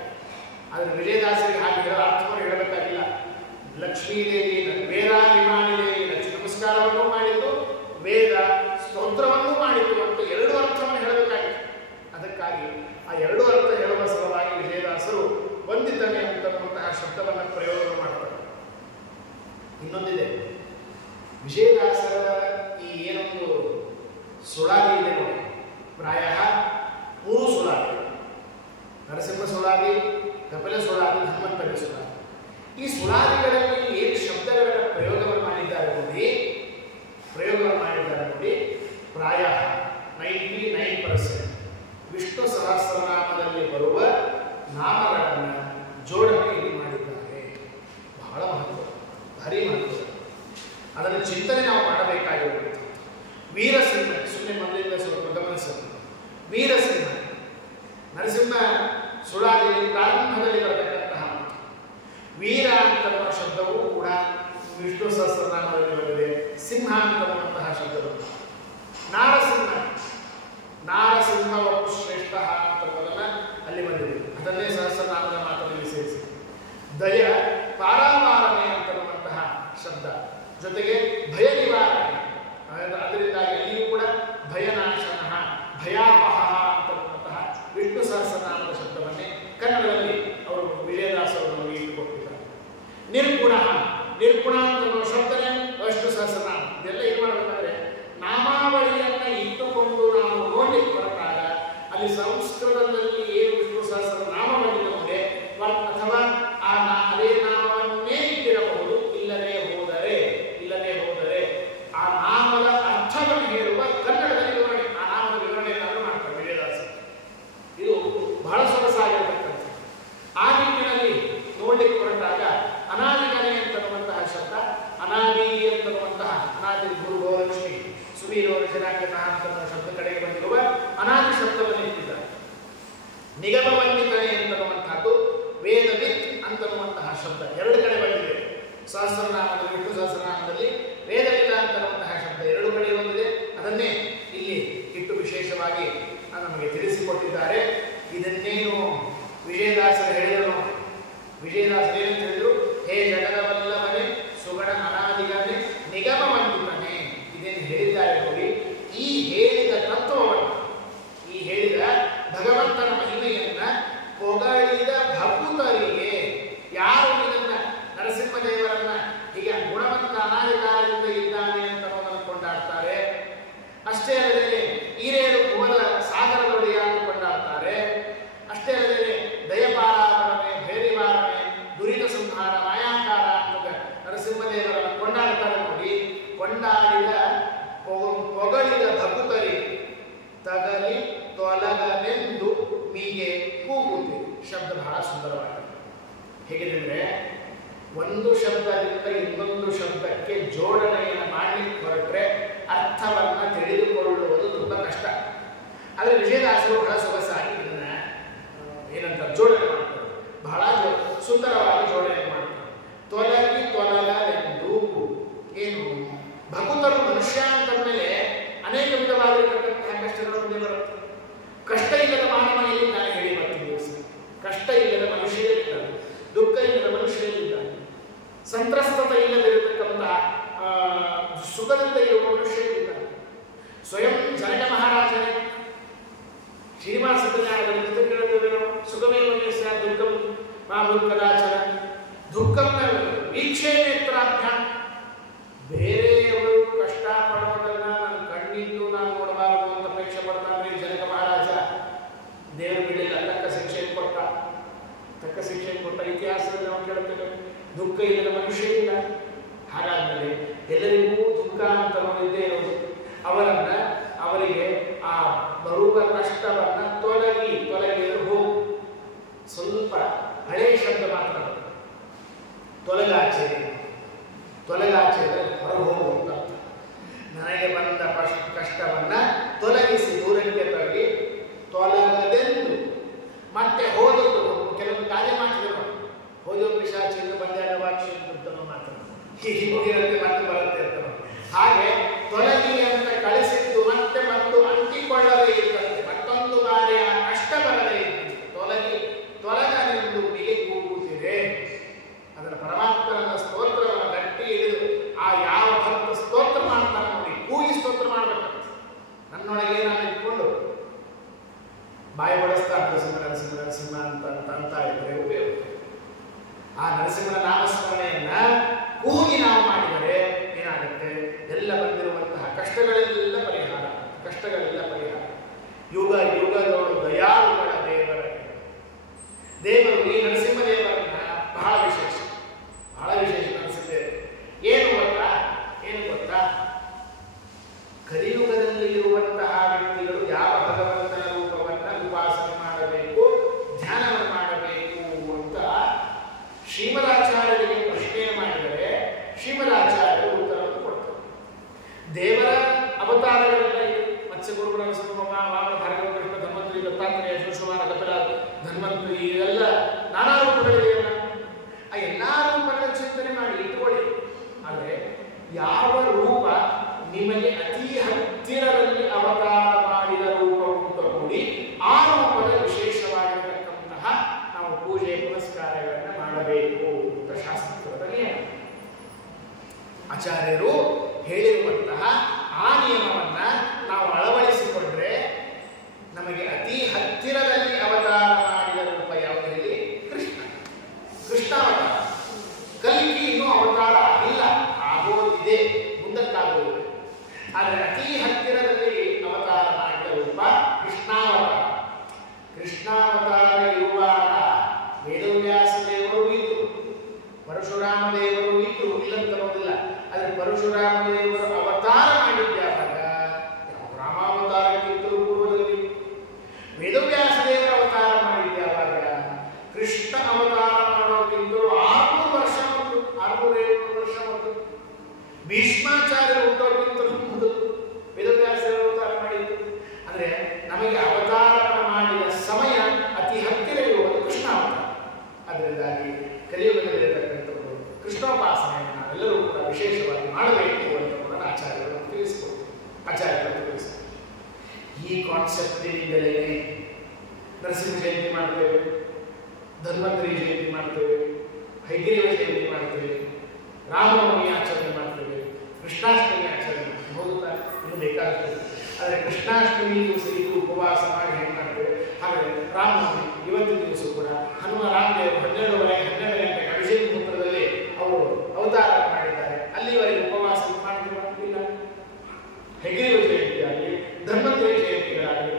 ಆದರೆ ವಿಜಯದಾಸರಿಗೆ ಹಾಗೆ ಹೇಳೋ ಅರ್ಥವನ್ನು ಹೇಳಬೇಕಾಗಿಲ್ಲ. ಲಕ್ಷ್ಮೀದೇವಿ ವೇದಾಭಿಮಾನಿ ದೇವಿ ನಮಸ್ಕಾರವನ್ನು ಮಾಡಿದ್ದು, ವೇದ ಸ್ತೋತ್ರವನ್ನು ಮಾಡಿದ್ದು ಅಂತ ಎರಡು ಅರ್ಥವನ್ನು ಹೇಳಬೇಕಾಗಿತ್ತು. ಅದಕ್ಕಾಗಿ ಆ ಎರಡು ಅರ್ಥ ಹೇಳುವ ಸಲುವಾಗಿ ವಿಜಯದಾಸರು ವಂದಿತನೆ ಅಂತನ್ನುವಂತಹ ಶಬ್ದವನ್ನು ಪ್ರಯೋಗ ಮಾಡ್ತಾರೆ. ಇನ್ನೊಂದಿದೆ, ವಿಜಯದಾಸರ ಈ ಏನೊಂದು ಸುಳಾದಿ ಇದೆ ನೋಡಿ, ಪ್ರಾಯ 3 ಸುಳಾದಿ: ನರಸಿಂಹ ಸುಳಾದಿ, ಕಪಿಲ ಸುಳಾದಿ, ಹನುಮಂತನ ಸುಳಾದಿ. ಈ ಸುಳಾದಿಗಳಲ್ಲಿ ಏನು ಶಬ್ದಗಳ ಪ್ರಯೋಗವನ್ನು ಮಾಡಿದ್ದಾರೆ ನೋಡಿ, ಪ್ರಾಯ 99% ವಿಷ್ಣು ಸಹಸ್ರನಾಮದಲ್ಲಿ ಬರುವ ನಾಮಗಳನ್ನು ಜೋಡಣೆ ಇಲ್ಲಿ ಮಾಡಿದ್ದಾರೆ. ಬಹಳ ಮಹತ್ವ, ಭಾರಿ ಮಹತ್ವ. ಅದನ್ನು ಚಿಂತನೆ ನಾವು ಮಾಡಬೇಕಾಗಿರುತ್ತೆ. ವೀರಸಿಂಹ ಸುಮ್ಮನೆ ಮೊದಲಿಂದ ಸ್ವಲ್ಪ ಗಮನಿಸೋದು. ವೀರಸಿಂಹ ನರಸಿಂಹ ಸುಳಾದಿಯಲ್ಲಿ ಪ್ರಾರಂಭದಲ್ಲಿ ಬರತಕ್ಕಂತಹ ವೀರ ಅಂತನ್ನುವ ಶಬ್ದವೂ ಕೂಡ ವಿಷ್ಣು ಸಹಸ್ರನಾಮದಲ್ಲಿ ಬಂದಿದೆ. ಸಿಂಹ ಅಂತನ್ನುವಂತಹ ಶಬ್ದಗಳು ನಾರಸಿಂಹ ನಾರಸಿಂಹ ವಪು ಶ್ರೇಷ್ಠ ಅಂತನ್ನುವುದನ್ನ ಅಲ್ಲಿ ಬಂದಿದೆ. ಅದನ್ನೇ ಸಹಸ್ರನಾಮದ ಮಾತಲ್ಲಿ ಸೇರಿಸಿ ದಯ ಪಾರಾವಾರಣೆ ಅಂತನ್ನುವಂತಹ ಶಬ್ದ ಜೊತೆಗೆ ಭಯ ನಿವಾರಣೆ, ಅದರಿಂದಾಗಿ ಅಲ್ಲಿಯೂ ಕೂಡ ಭಯನಾಶನ ಭಯಾವಹ ಅಂತನ್ನುವಂತಹ ವಿಷ್ಣು ಸಹಸ್ರನಾಮದ ಶಬ್ದವನ್ನೇ ಕನ್ನಡದಲ್ಲಿ ಅವರು ವಿಜಯದಾಸರು ನಮಗೆ ಇಟ್ಟುಕೊಟ್ಟಿದ್ದಾರೆ. ನಿರ್ಗುಣ ನಿರ್ಗುಣ ಅಂತನ್ನುವ ಶಬ್ದನೇ ವಿಷ್ಣು ಸಹಸ್ರನಾಮ. ಇದೆಲ್ಲ ಏನು ಮಾಡಬೇಕಾದ್ರೆ ನಾಮಾವಳಿಯನ್ನ ಇಟ್ಟುಕೊಂಡು ನಾವು ನೋಡ್ಲಿಕ್ಕೆ ಹೊರಟಾಗ ಅಲ್ಲಿ ಸಂಸ್ಕೃತದಲ್ಲಿ ಏನು ವಿಷ್ಣು ಸಹಸ್ರನಾಮ ಬಂದಿದೆ ಅಥವಾ ಅದೇ ನಾಮವನ್ನೇ ಇಟ್ಟಿರಬಹುದು. ಇಲ್ಲದೆ ಹೋದರೆ ಆ ನಾಮದ ಅರ್ಥವನ್ನು ಹೇಳುವ ಕನ್ನಡದಲ್ಲಿ ವಿವರಣೆ, ಆ ನಾಮದ ವಿವರಣೆಯನ್ನು ಮಾಡ್ತಾರೆ ವಿಜಯದಾಸರು. ಇದು ಬಹಳ ಸೊಗಸಾಗಿರತಕ್ಕಂಥ. ಆ ನಿಟ್ಟಿನಲ್ಲಿ ನೋಡ್ಲಿಕ್ಕೆ ಹೊರಟಾಗ ಅನಾದಿಗಣೆ ಅಂತನ್ನುವಂತಹ ಶಬ್ದ, ಅನಾದಿ ಅಂತನ್ನುವಂತಹ ಅನಾದಿ ಗುರು ಗೋಲಕ್ಷ್ಮಿ ಸುವೀರೋ ರಚನಾಂಗತಃ ಅಂತನ್ನುವ ಶಬ್ದ ಕಡೆಗೆ ಬಂದಿರುವ ಅನಾದಿ ಶಬ್ದವನ್ನು ಇಟ್ಟಿದ್ದಾರೆ. ನಿಗಮವನ್ನಿತನೆ ಅಂತನ್ನುವಂತಹದ್ದು ವೇದವಿತ್ ಅಂತನ್ನುವಂತಹ ಶಬ್ದ ಎರಡು ಕಡೆ ಬಂದಿದೆ. ಸಹಸ್ರನಾಮದಲ್ಲಿ ವಿಷ್ಣು ಸಹಸ್ರನಾಮದಲ್ಲಿ ವೇದವಿತ ಅಂತನ್ನುವಂತಹ ಶಬ್ದ ಎರಡು ಕಡೆ ಬಂದಿದೆ. ಅದನ್ನೇ ಇಲ್ಲಿ ಇಟ್ಟು ವಿಶೇಷವಾಗಿ ನಮಗೆ ತಿಳಿಸಿಕೊಟ್ಟಿದ್ದಾರೆ. ಇದನ್ನೇನು ವಿಜಯದಾಸರು ಹೇಳಿದರು. ವಿಜಯದಾಸರು ಏನಂತ ಹೇಳಿದ್ರು? ಹೇ ಜಗದವಲ್ಲವನೇ ಸುಗಣ ಅನಾದಿಗನೇ ನಿಗಮವಂತಿತನೇ. ಇದೇನು ಹೇಳಿದ್ದಾರೆ ನೋಡಿ. ಈ ಹೇಳಿದ ತತ್ವವನ್ನು, ಈ ಹೇಳಿದ ಭಗವಂತನ ಮಹಿಮೆಯನ್ನ ಪೊಗಳಿದ ಭಕುತರಿಗೆ, ಯಾರು ಇದನ್ನ ನರಸಿಂಹದೇವರನ್ನ ಹೀಗೆ ಗುಣವಂತ ಅನಾದಿಕಾಲದಿಂದ ಇದ್ದಾನೆ ಅಂತ ಕೊಂಡಾಡ್ತಾರೆ, ಅಷ್ಟೇ ಅಲ್ಲದೆ ಈರೇಳು ಭುವನ ಸಾಗರದೊಡೆಯ ಅಂತ ಕೊಂಡಾಡ್ತಾರೆ, ಅಷ್ಟೇ ಅಲ್ಲದೆ ದಯಪಾರಾವರಣೆ ಭೈರಿವಾರಣೆ ದುರಿತ ಸಂಹಾರ ಮಾಯಾಕಾರ ಅಂತ ನರಸಿಂಹದೇವರನ್ನು ಕೊಂಡಾಡ್ತಾರೆ ನೋಡಿ. ಕೊಂಡಾಡಿದ ಪೊಗಳಿದ ಭಕುತರಿ ತಗಲಿ ತೊಲಗನೆಂದು ಮೀಗೆ ಕೂಗುತ್ತಿ. ಶಬ್ದ ಬಹಳ ಸುಂದರವಾಗಿದೆ. ಹೇಗೆಂದರೆ ಒಂದು ಶಬ್ದದಿಂದ ಇನ್ನೊಂದು ಶಬ್ದಕ್ಕೆ ಜೋಡಣೆಯನ್ನು ಮಾಡಲಿಕ್ಕೆ ಹೊರಟ್ರೆ ಅರ್ಥವನ್ನ ತಿಳಿದುಕೊಳ್ಳುವುದು ತುಂಬ ಕಷ್ಟ. ಆದರೆ ವಿಜಯದಾಸರು ಬಹಳ ಸೊಗಸಾಗಿ ಇದನ್ನ ಏನಂತ ಜೋಡಣೆ ಮಾಡ್ತಾರೆ, ಬಹಳ ಸುಂದರವಾಗಿ ಜೋಡಣೆ ಮಾಡ್ತಾರೆ. ತೊಲಗಲೆಂದು ಏನು ಭಕುತರು ಮನುಷ್ಯ ಅಂತಂದ್ಮೇಲೆ ಅನೇಕ ವಿಧವಾಗಿರತಕ್ಕಂತಹ ಕಷ್ಟಗಳು ಮುಂದೆ ಬರುತ್ತೆ. ಕಷ್ಟ ಇಲ್ಲದ ಮಾನವ ಎಲ್ಲಿದ್ದಾನೆ ಹೇಳಿ ಬರ್ತೀವಿ. ಕಷ್ಟ ಇಲ್ಲದ ಮನುಷ್ಯರಿದ್ದಾನೆ, ದುಃಖ ಇಲ್ಲದ ಮನುಷ್ಯರಿದ್ದಾನೆ, ಸಂತ್ರಸ್ತತೆ ಇಲ್ಲದಿರತಕ್ಕಂತಹ ಸುಖದಿಂದ ಇರುವ ಮನುಷ್ಯರಿದ್ದಾನೆ. ಸ್ವಯಂ ಜನಕ ಮಹಾರಾಜನೇ ಶ್ರೀನಿವಾಸ ಕಲ್ಯಾಣದಲ್ಲಿ ಸುಖಮೇವ ದುಃಖಂ ಮಾ ದುಃಖದಾಚರ ದುಃಖಂನ ವೀಕ್ಷೆ ನೇತ್ರಾಭ್ಯಾಂ. ಬೇರೆಯವರು ಕಷ್ಟ ಪಡೋದನ್ನ ನಾನು ಕಣ್ಣಿದ್ದು ನಾನು ನೋಡಬಾರದು ಅಂತ ಅಪೇಕ್ಷೆ ಪಡ್ತಾನೆ ಜನಕ ಮಹಾರಾಜ. ದೇವರು ಬಿಡಲಿಲ್ಲ, ತಕ್ಕ ಶಿಕ್ಷೆಯನ್ನು ಕೊಟ್ಟ ಇತಿಹಾಸದಲ್ಲಿ ನಾವು ಕೇಳುತ್ತೇವೆ. ದುಃಖ ಇಲ್ಲದ ಮನುಷ್ಯ ಇಲ್ಲ. ಹಾಗಾದ್ಮೇಲೆ ಎಲ್ಲರಿಗೂ ದುಃಖ ಅಂತ ನೋಡಿದ್ದೇ ಇರೋದು. ಅವರಿಗೆ ಆ ಬರುವ ಕಷ್ಟವನ್ನ ತೊಲಗಿ ಹೋಗು. ಸ್ವಲ್ಪ ಹಳೆಯ ಶಬ್ದ ಮಾತ್ರ ತೊಲಗಾಚೆ ಅಂದರೆ ಹೊರಗೆ ಹೋಗುವಂತ. ನನಗೆ ಬಂದ ಕಷ್ಟವನ್ನ ತೊಲಗಿಸಿ ದೂರಕ್ಕೆ ತರಲಿ. ತೊಲಗದೆಂದು ಮತ್ತೆ ಹೋದದ್ದು ಕೆಲವೊಂದು ಕಾರ್ಯ ಮಾಡಿದ್ರು. ಹೋದೋ ಪಿಶಾಚಿಂದ ಬಂದಾಗ ವಾಕ್ಷಿ ಮಾತ್ರ ಹೀಗೆ ಹೋಗಿರಂತೆ ಮತ್ತೆ ಬರುತ್ತೆ ಅಂತ. ಹಾಗೆ ತೊಲಗಿ ಅಂತ ಕಳಿಸಿದ್ದು ಮತ್ತೆ ಅಂಟಿಕೊಳ್ಳದೇ ಇದ್ದಂತೆ, ಮತ್ತೊಂದು ಬಾರಿ ಆ ಕಷ್ಟ ಬರದೇ ಇದ್ದಂತೆ ತೊಲಗನೆಂದು ಬಿಗಿ ಕೂಗುತ್ತಿದೆ. ಅದರ ಪರಮಾತ್ಮನ ಸ್ತೋತ್ರವನ್ನು ಗಟ್ಟಿ ಹಿಡಿದು ಆ ಯಾವ ಭಕ್ತ ಸ್ತೋತ್ರ ಮಾಡ್ತಾನೆ ನೋಡಿ, ಕೂಗಿ ಸ್ತೋತ್ರ ಮಾಡ್ಬೇಕಂತ ನನ್ನೊಳಗೆ ನಾನು ಇಟ್ಕೊಂಡು ಬಾಯಿ ಬಳಸ್ತಾ ನರಸಿಂಹ ಅಂತ ಇದ್ರೆ ಉಪಯೋಗ. ಆ ನರಸಿಂಹನ ನಾಮಸ್ಮರಣೆಯನ್ನ ಕೂಗಿ ನಾವು ಮಾಡಿದರೆ ಏನಾಗುತ್ತೆ? ಎಲ್ಲ ಬಂದಿರುವಂತಹ ಕಷ್ಟಗಳೆಲ್ಲ ಪರಿಹಾರ. ಯುಗದೋಳು ದಯಾಳುಗಳ ದೇವರು ಈ ನರಸಿಂಹದೇವರನ್ನ ಬಹಳ ವಿಶೇಷ ನರಸಿಂಹದೇವರು. ಏನು ಗೊತ್ತಾ? ಕಲಿಯುಗದಲ್ಲಿ ಇರುವಂತಹ ವ್ಯಕ್ತಿಗಳು ಯಾವ ಭಗವಂತನ ರೂಪವನ್ನ ಉಪಾಸನೆ ಮಾಡಬೇಕು, ಧ್ಯಾನವನ್ನು ಮಾಡಬೇಕು ಅಂತ ಶ್ರೀಮದಾಚಾರ್ಯರಿಗೆ ಪ್ರಶ್ನೆ ಮಾಡಿದರೆ ಶ್ರೀಮದಾಚಾರ್ಯರು ಉತ್ತರವನ್ನು ಕೊಡ್ತಾರೆ. ದೇವರ ಅವತಾರಗಳೆಲ್ಲ ಇದೆ. ಮತ್ಸ್ಯ ಗುರುಗಳ ನರಸಿಂಹ, ವಾಮನ, ಭಾರ್ಗವ, ಕೃಷ್ಣ, ಧನ್ವಂತರಿ, ದತ್ತಾತ್ರೇಯ, ಶುಶ್ರವಾನ, ಕಪಿಲ, ಧನ್ವಂತರಿ, ಇವೆಲ್ಲ ನಾನಾ ರೂಪಗಳಿದೆಯಲ್ಲ. ಆ ಎಲ್ಲಾ ರೂಪಗಳ ಚಿಂತನೆ ಮಾಡಿ ಇಟ್ಟುಕೊಳ್ಳಿ. ಆದರೆ ಯಾವ ರೂಪ ನಿಮಗೆ ಅತಿ ಹತ್ತಿರದಲ್ಲಿ ಅವತಾರ ಮಾಡಿದ ರೂಪವನ್ನು ತಗೊಳ್ಳಿ, ಆ ರೂಪದ ವಿಶೇಷವಾಗಿರತಕ್ಕಂತಹ ನಾವು ಪೂಜೆ ಪುನಸ್ಕಾರಗಳನ್ನು ಮಾಡಬೇಕು ಅಂತ ಶಾಸ್ತ್ರದ ನಿಯಮ. ಆಚಾರ್ಯರು ಹೇಳಿರುವಂತಹ ಆ ನಿಯಮವನ್ನ ನಾವು ಅಳವಡಿಸಿಕೊಂಡ್ರೆ ನಮಗೆ ಅತಿ ಹತ್ತಿರದಲ್ಲಿ ಅವತಾರ ಮಾಡಿದ ರೂಪ ಯಾವುದು ಹೇಳಿ? ಕೃಷ್ಣ. ಕೃಷ್ಣಾವತಾರ. ಕಲಿಕೆ ಇನ್ನೂ ಅವತಾರ ಇಲ್ಲ, ಆಗೋದಿದೆ, ಮುಂದಕ್ಕಾಗುವುದು. ಆದರೆ ಅತಿ ಹತ್ತಿರದಲ್ಲಿ ಅವತಾರ ಮಾಡಿದ ರೂಪ ಕೃಷ್ಣಾವತಾರ. ಕೃಷ್ಣಾವತಾರ ಇರುವಾಗ ವೇದವ್ಯಾಸ ದೇವರು ಇದ್ರು, ಪರಶುರಾಮ ದೇವರು ಇದ್ರು, ಇಲ್ಲಂತರೋದಿಲ್ಲ. ಆದರೆ ಪರಶುರಾಮ ದೇವರು ಅವತಾರ ಮಾಡಿದ್ಯಾವಾಗ? ರಾಮಾವತಾರಕ್ಕಿಂತಲೂ ಪೂರ್ವದಲ್ಲಿ. ವೇದವ್ಯಾಸ ದೇವರ ಅವತಾರ ಮಾಡಿದ್ಯಾವಾಗ? ಕೃಷ್ಣ ಅವತಾರ ಮಾಡೋಕ್ಕಿಂತಲೂ 600 ವರ್ಷ ಮೊದಲು, 607 ವರ್ಷ ಮೊದಲು. ಭೀಷ್ಮಾಚಾರ್ಯರು ಹುಟ್ಟೋಕ್ಕಿಂತಲೂ ಮೊದಲು ವೇದವ್ಯಾಸ ಅವತಾರ ಮಾಡಿದ್ದು. ಅಂದರೆ ನಮಗೆ ಅವತಾರ ಮಾಡಿದ ಸಮಯ ಅತಿ ಹತ್ತಿರ ಇರುವುದು ಕೃಷ್ಣ ಅವತಾರ. ಅದರಿಂದಾಗಿ ಕಲಿಯುಗದಲ್ಲಿರತಕ್ಕಂಥದ್ದು ಕೃಷ್ಣೋಪಾಸನೆಯನ್ನು ನಾವೆಲ್ಲರೂ ಕೂಡ ವಿಶೇಷವಾಗಿ ಮಾಡಬೇಕು ಅಂತ ಆಚಾರ್ಯರು ತಿಳಿಸಿಕೊಡ್ತಾರೆ. ಆಚಾರ್ಯರು ತಿಳಿಸ್ತಾರೆ. ಈ ಕಾನ್ಸೆಪ್ಟಿನಿಂದಲೇ ನರಸಿಂಹ ಜಯಂತಿ ಮಾಡ್ತೇವೆ, ಧನ್ವಂತರಿ ಜಯಂತಿ ಮಾಡ್ತೇವೆ, ಹೈಗ್ರೀವ ಜಯಂತಿ ಮಾಡ್ತೇವೆ, ರಾಮನವಮಿ ಆಚರಣೆ ಮಾಡ್ತೇವೆ, ಕೃಷ್ಣಾಷ್ಟಮಿ ಆಚರಣೆ ಮಾಡ್ತೇವೆ. ಹೌದಾ? ಇನ್ನು ಬೇಕಾಗ್ತದೆ. ಆದರೆ ಕೃಷ್ಣಾಷ್ಟಮಿ ದಿವಸ ಇದು ಉಪವಾಸ ಮಾಡಿ ಹೆಂಗೆ ಮಾಡ್ತೇವೆ, ಹಾಗೆ ರಾಮನವಮಿ ಇವತ್ತಿನ ದಿವಸ ಕೂಡ ಹನುಮ ರಾಮದೇವರು 12 ಗಂಟೆಗೆ ಅಭಿಷೇಕ ಮುಹೂರ್ತದಲ್ಲಿ ಅವರು ಅವತಾರ ಮಾಡಿದ್ದಾರೆ. ಅಲ್ಲಿವರೆಗೆ ಉಪವಾಸ ಮಾಡಿಲ್ಲ. ಹೈಗ್ರೀವ ಜಯಂತಿ ಆಗಲಿ, ಧನ್ವಂತರಿ ಜಯಂತಿಗಳಾಗಲಿ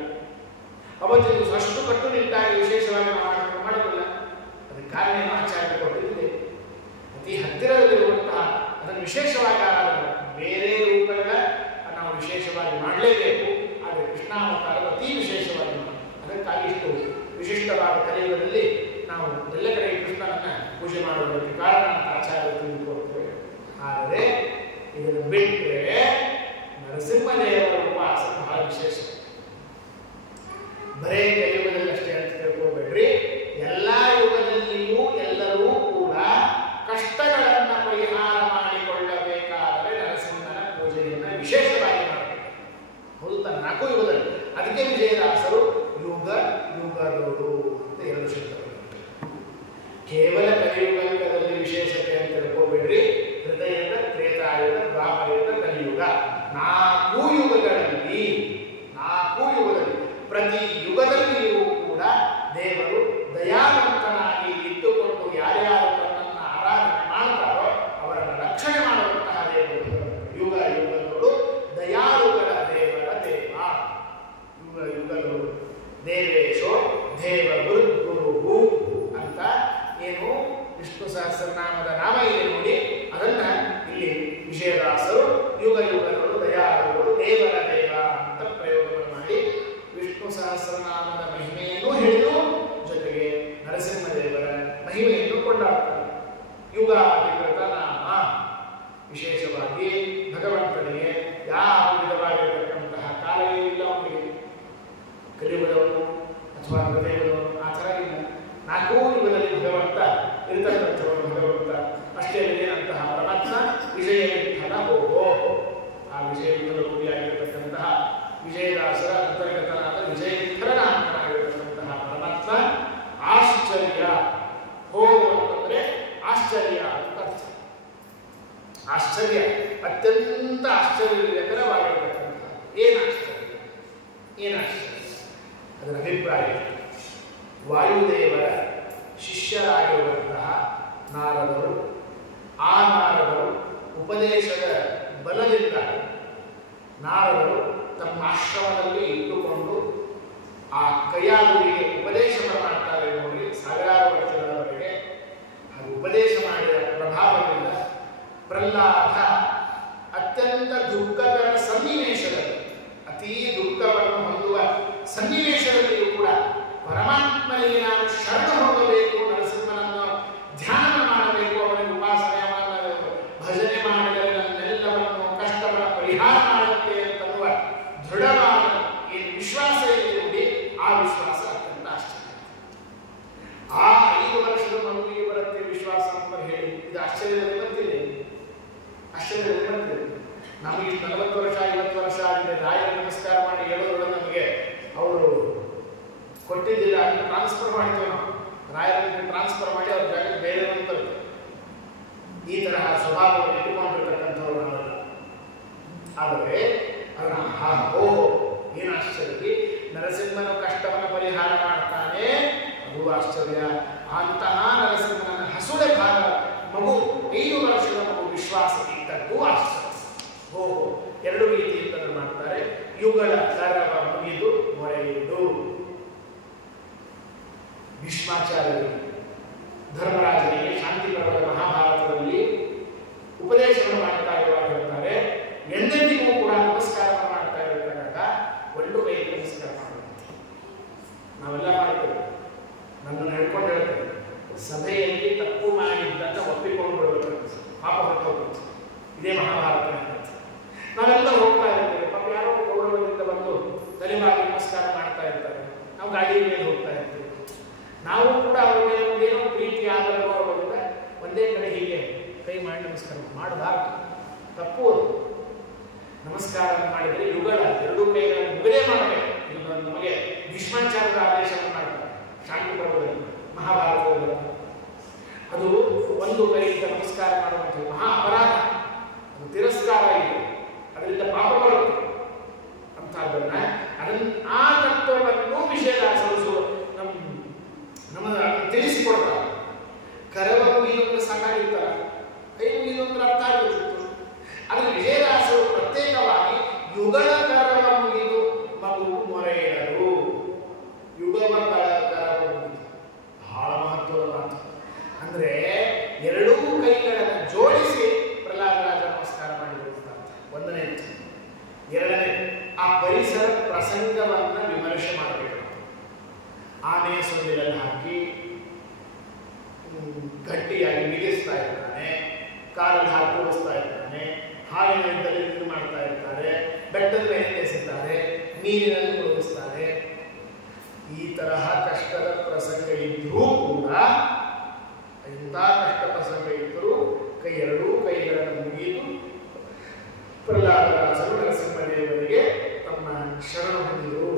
ಅವತ್ತಿನ ದಿವಸ ಅಷ್ಟು ಕಟ್ಟುನಿಟ್ಟಾಗಿ ವಿಶೇಷವಾಗಿ ನಾವು ಮಾಡೋದಿಲ್ಲ. ಅದಕ್ಕೆ ಕಾರಣ ಏನು? ಆಚಾರ್ಯ ಕೊಟ್ಟಿದೆ. ಅತಿ ಹತ್ತಿರದಲ್ಲಿರುವಂತಹ ಅದನ್ನು ವಿಶೇಷವಾಗಿ ಆರಾಧನೆ, ಬೇರೆ ರೂಪಗಳ ನಾವು ವಿಶೇಷವಾಗಿ ಮಾಡಲೇಬೇಕು. ಆದರೆ ಕೃಷ್ಣಾವತಾರ ಅತಿ ವಿಶೇಷವಾಗಿ ಮಾಡಿ, ಅದಕ್ಕಾಗಿ ಇಷ್ಟು ವಿಶಿಷ್ಟವಾದ ಕಲಿಯುಗದಲ್ಲಿ ನಾವು ಎಲ್ಲ ಕಡೆ ಕೃಷ್ಣನನ್ನ ಪೂಜೆ ಮಾಡುವುದಕ್ಕೆ ಕಾರಣ ಅಂತ ಆಚಾರ್ಯ ತಿಳಿದುಕೊಳ್ತೇವೆ. ಆದರೆ ಇದನ್ನು ಬಿಟ್ಟರೆ ನರಸಿಂಹದೇವರ ಉಪವಾಸ ಬಹಳ ವಿಶೇಷ. ಬರೇ ಕಲಿಯುಗದಲ್ಲಿ ಅಷ್ಟೇ ಅಂತ ತಿಳ್ಕೊಬೇಡ್ರಿ. ಎಲ್ಲ ಯುಗದಲ್ಲಿಯೂ ಎಲ್ಲರೂ ಕೂಡ ಕಷ್ಟಗಳನ್ನು ಪರಿಹಾರ ಮಾಡಿಕೊಳ್ಳಬೇಕಾದರೆ ನರಸಿಂಹನ ಪೂಜೆಯನ್ನು ವಿಶೇಷವಾಗಿ ಮಾಡಬೇಕು. ಹೌದು, ತನ್ನ 4 ಯುಗದಲ್ಲಿ. ಅದಕ್ಕೆ ವಿಜಯದಾಸರು ಯುಗ ಯುಗದೋಡು ಅಂತ 2 ಶಬ್ದಗಳು. ಕೇವಲ ಕಲಿಯುಗದಲ್ಲಿ ವಿಶೇಷತೆ ಅಂತ ತಿಳ್ಕೊಬೇಡ್ರಿ. ಹೃದಯದ, ತ್ರೇತಾಯುಗ, ದ್ವಾಪರಯುಗ, ಕಲಿಯುಗ, 4 ಯುಗಗಳಲ್ಲಿ ಪ್ರತಿ ಯುಗದಲ್ಲಿಯೂ ಕೂಡ ದೇವರು ದಯಾವಂತನಾಗಿ ಇಟ್ಟುಕೊಂಡು ಯಾರ್ಯಾರು ತನ್ನನ್ನು ಆರಾಧನೆ ಮಾಡ್ತಾರೋ ಅವರನ್ನು ರಕ್ಷಣೆ ಮಾಡುವಂತಹ ದೇವರು. ಯುಗ ಯುಗಗಳು ದಯಾಳುಗಳ ದೇವರ ದೇವ. ಯುಗ ಯುಗಗಳು ದೇವೇಶೋ ದೇವ ಗುರು ಅಂತ ಏನು ವಿಷ್ಣು ಸಹಸ್ರನಾಮದ ನಾಮ ಇದೆ ನೋಡಿ, ಅದನ್ನ ಇಲ್ಲಿ ವಿಜಯದಾಸರು ಯುಗ ಯುಗಗಳು ದಯಾಳುಗಳು ದೇವರ ದೇವ ಅಂತ ಪ್ರಯೋಗವನ್ನು ಮಾಡಿ ವಿಷ್ಣು ಸಹಸ್ರನಾಮದ ಮಹಿಮೆಯನ್ನು ಹೇಳಿದು, ಜೊತೆಗೆ ನರಸಿಂಹದೇವರ ಮಹಿಮೆಯನ್ನು ಕೊಂಡಾಡ್ತಾರೆ. ಯುಗ ಅಧಿಕೃತ ನಾಮ ವಿಶೇಷವಾಗಿ ಭಗವಂತನಿಗೆ ಯಾವ ವಿಧವಾಗಿರತಕ್ಕಂತಹ ಕಾಲವೇ ಇಲ್ಲ. ಅವನಿಗೆ ಕಲಿಯುಗದವನು ಅಥವಾ ಹೃದಯದವನು ಆ ಥರ ಇಲ್ಲ. 4 ಯುಗದಲ್ಲಿ ಭಗವಂತ ಇರತಕ್ಕಂಥವನು ಭಗವಂತ ಅಷ್ಟೇ. ಏನಂತಹ ಪರಮಾತ್ಮ ವಿಜಯ ವಿಠಲ ಹೋಗೋ. ಆ ವಿಜಯ ವಿಠಲ ರೂಪಿಯಾಗಿರತಕ್ಕಂತಹ ವಿಜಯದಾಸರ ಅಂತರ್ಗತನಾದ ವಿಜಯ ವಿಠಲನ ಅಂತನಾಗಿರತಕ್ಕಂತಹ ಪರಮಾತ್ಮ ಆಶ್ಚರ್ಯ. ಹೋಗು ಅಂತಂದ್ರೆ ಆಶ್ಚರ್ಯ ಅಂತ ಅರ್ಥ. ಆಶ್ಚರ್ಯ, ಅತ್ಯಂತ ಆಶ್ಚರ್ಯಕರವಾಗಿರತಕ್ಕಂತಹ. ಏನಾಶ್ಚರ್ಯ? ಅದರ ಅಭಿಪ್ರಾಯ, ವಾಯುದೇವರ ಶಿಷ್ಯರಾಗಿರುವಂತಹ ನಾರದರು, ಆ ನಾರದರು ಉಪದೇಶದ ಬಲದಿಂದ ನಾರದರು ತಮ್ಮ ಆಶ್ರಮದಲ್ಲಿ ಇಟ್ಟುಕೊಂಡು ಆ ಕೈಯಾಗುವಿಗೆ ಉಪದೇಶ ಮಾಡ್ತಾರೆ ನೋಡಿ, ಸಾವಿರಾರು ವರ್ಷಗಳವರೆಗೆ. ಹಾಗೂ ಉಪದೇಶ ಮಾಡಿದ ಪ್ರಭಾವದಿಂದ ಪ್ರಹ್ಲಾದ ಅತ್ಯಂತ ದುಃಖಕರ ಸನ್ನಿವೇಶದಲ್ಲಿ, ಅತೀ ದುಃಖವನ್ನು ಹೊಂದುವ ಸನ್ನಿವೇಶದಲ್ಲಿಯೂ ಕೂಡ ಪರಮಾತ್ಮನಿಗೆ ನಾನು ಶರಣ ಹೋಗಬೇಕು, ನರಸಿಂಹನನ್ನು ಧ್ಯಾನ ಮಾಡಬೇಕು, ಅವನಿಗೆ ಉಪಾಸನೆ ಭಜನೆ ಮಾಡಿದರೆ ನನ್ನೆಲ್ಲವನ್ನು ಕಷ್ಟಗಳ ಪರಿಹಾರ ಇದು ಆಶ್ಚರ್ಯದಲ್ಲಿ ಬರ್ತಿದೆ, ಆಶ್ಚರ್ಯದಲ್ಲಿ ಬರ್ತಿದೆ. ನಮಗೆ 40 ವರ್ಷ 50 ವರ್ಷ ಆಗಿದೆ, ರಾಯರ ನಮಸ್ಕಾರ ಮಾಡಿ ಹೇಳೋದ್ರೊಳಗೆ ನಮಗೆ ಅವರು ಕೊಟ್ಟಿದ್ದಿಲ್ಲ, ಅದನ್ನು ಟ್ರಾನ್ಸ್ಫರ್ ಮಾಡ್ತೇವೆ ನಾವು. ರಾಯರನ್ನು ಟ್ರಾನ್ಸ್ಫರ್ ಮಾಡಿ ಅವ್ರ ಜಾಗಕ್ಕೆ ಬೇರೆ ಅಂತೇವೆ. ಈ ತರಹ ಸ್ವಭಾವವನ್ನು ಇಟ್ಟುಕೊಂಡಿರ್ತಕ್ಕಂಥವ್ರು ನಾವೆಲ್ಲ. ಆದರೆ ಓಹೋ ಏನು ಆಶ್ಚರ್ಯ, ನರಸಿಂಹನ ಕಷ್ಟವನ್ನು ಪರಿಹಾರ ಮಾಡ್ತಾನೆ, ಅದು ಆಶ್ಚರ್ಯ. ಅಂತಹ ನರಸಿಂಹನ ಹಸುಳೆ ಭಾಗ ಮಗು 5 ವರ್ಷದ ಮಗು ವಿಶ್ವಾಸ ಇಟ್ಟದ್ದು ಆಶ್ಚರ್ಯ. ಓಹೋ, 2 ರೀತಿಯಿಂದ ಮಾಡ್ತಾರೆ. ಯುಗಳ ಕರವ ಮುಗಿದು ಮೊರೆಯಿಡು. ಭೀಷ್ಮಾಚಾರ್ಯರು ಧರ್ಮರಾಜನಿಗೆ ಶಾಂತಿ ಪರ್ವದ ಮಹಾಭಾರತದಲ್ಲಿ ಉಪದೇಶವನ್ನು ಮಾಡ್ತಾ ಇರುವಾಗ ಹೇಳ್ತಾರೆ, ಎಂದೆಂದಿಗೂ ಕೂಡ ನಮಸ್ಕಾರವನ್ನು ಮಾಡ್ತಾ ಇರಬೇಕಾಗ ಒಂದು ಕೈ ನಮಸ್ಕಾರ ಮಾಡಬೇಕು. ನಾವೆಲ್ಲ ಮಾಡ್ತೇವೆ, ನನ್ನನ್ನು ಹೇಳ್ಕೊಂಡು ಹೇಳ್ತೇವೆ, ಸಭೆಯಲ್ಲಿ ತಪ್ಪು ಮಾಡಿದ್ದನ್ನು ಒಪ್ಪಿಕೊಂಡು ಬಿಡಬೇಕು, ಪಾಪ ಹೊರಟೋಗ್ಬೇಕು. ಇದೇ ಮಹಾಭಾರತ. ನಾವೆಲ್ಲ ಹೋಗ್ತಾ ಇರ್ತೇವೆ, ಪಾಪ ಯಾರೋ ಗೌರವದಿಂದ ಬಂದು ತಲೆಮಾಗಿ ನಮಸ್ಕಾರ ಮಾಡ್ತಾ ಇರ್ತಾರೆ, ನಾವು ಗಾಡಿ ಮೇಲೆ ಹೋಗ್ತಾ ಇರ್ತೇವೆ. ನಾವು ಕೂಡ ಅವರ ಮೇಲೆ ಒಂದೇನೋ ಪ್ರೀತಿ ಆದರ ಗೌರವದಿಂದ ಒಂದೇ ಕಡೆ ಹೀಗೆ ಕೈ ಮಾಡಿ ನಮಸ್ಕಾರ ಮಾಡಬಾರ್ದು, ತಪ್ಪು. ನಮಸ್ಕಾರ ಮಾಡಿದರೆ ಯುಗಳ 2 ಕೈಗಳನ್ನು ಮುಗದೇ ಮಾಡಬೇಕು. ಇದು ನಮಗೆ ಭೀಷ್ಮಾಚಾರ್ಯರ ಆದೇಶವನ್ನು ಮಾಡ್ತಾರೆ ಶಾಂತಿ ಪರ್ವದಲ್ಲಿ ಮಹಾಭಾರತದಲ್ಲಿ. ಅದು ಒಂದು ಕೈಯಿಂದ ನಮಸ್ಕಾರ ಮಾಡುವಂಥದ್ದು ಮಹಾ ಅಪರಾಧ, ಅದು ತಿರಸ್ಕಾರ ಇದೆ, ಅದರಿಂದ ಪಾಪ ಬರುತ್ತೆ ಅಂತದನ್ನ ಆ ತತ್ವವನ್ನು ವಿಷಯದಾಸರು ನಮ್ಮ ತಿಳಿಸಿಕೊಡ್ತಾರೆ. ಕರವ ಮುಗಿಯುವಂತ ಸಾಕಾಗಿರ್ತಾರ, ಕೈ ಮುಗಿಯುವಂತ ಅರ್ಥ ಆಗಿರ್ತಿತ್ತು. ಆದರೆ ವಿಜಯದಾಸರು ಪ್ರತ್ಯೇಕವಾಗಿ ಯುಗಳ ಕರವ ಮುಗಿದು ಮಗು ಮೊರೆಯಿಡಲು, ಯುಗವ ಕರವ ಮುಗಿದು ಬಹಳ ಮಹತ್ವದ ಮಾತು. ಅಂದ್ರೆ 2 ಕೈಗಳನ್ನು ಜೋಡಿಸಿ ಪ್ರಹ್ಲಾದರಾಜ ನಮಸ್ಕಾರ ಮಾಡಿರುತ್ತಾರೆ. 1ನೇ. 2ನೇ, ಆ ಪರಿಸರ ಪ್ರಸಂಗವನ್ನು ವಿಮರ್ಶೆ ಮಾಡಬೇಕು. ಆನೆಯ ಸೊಂಡಿಲಲ್ಲಿ ಹಾಕಿ ಗಟ್ಟಿಯಾಗಿ ಬಿಗಿಸ್ತಾ ಇರ್ತಾನೆ, ಕಾಲಲ್ಲಿ ಹಾಕಿ ಓಡಿಸ್ತಾ ಇರ್ತಾನೆ, ಹಾಲಿನಲ್ಲಿ ಇದು ಮಾಡ್ತಾ ಇರ್ತಾರೆ, ಬೆಟ್ಟದ ಮೇಲೆ ಎಸೆತಾರೆ, ನೀರಿನಲ್ಲಿ ಮುಳುಗಿಸ್ತಾರೆ. ಈ ತರಹ ಕಷ್ಟದ ಪ್ರಸಂಗ ಇದ್ರೂ ಕೂಡ, ಎಂಥ ಕಷ್ಟ ಪ್ರಸಂಗ ಇದ್ದರೂ 2 ಕೈಗಳನ್ನು ಮುಗಿದು ಪ್ರಹ್ಲಾದರಾಜರು ನರಸಿಂಹದೇವರಿಗೆ ತಮ್ಮ ಶರಣ ಹೊಂದಿದರು.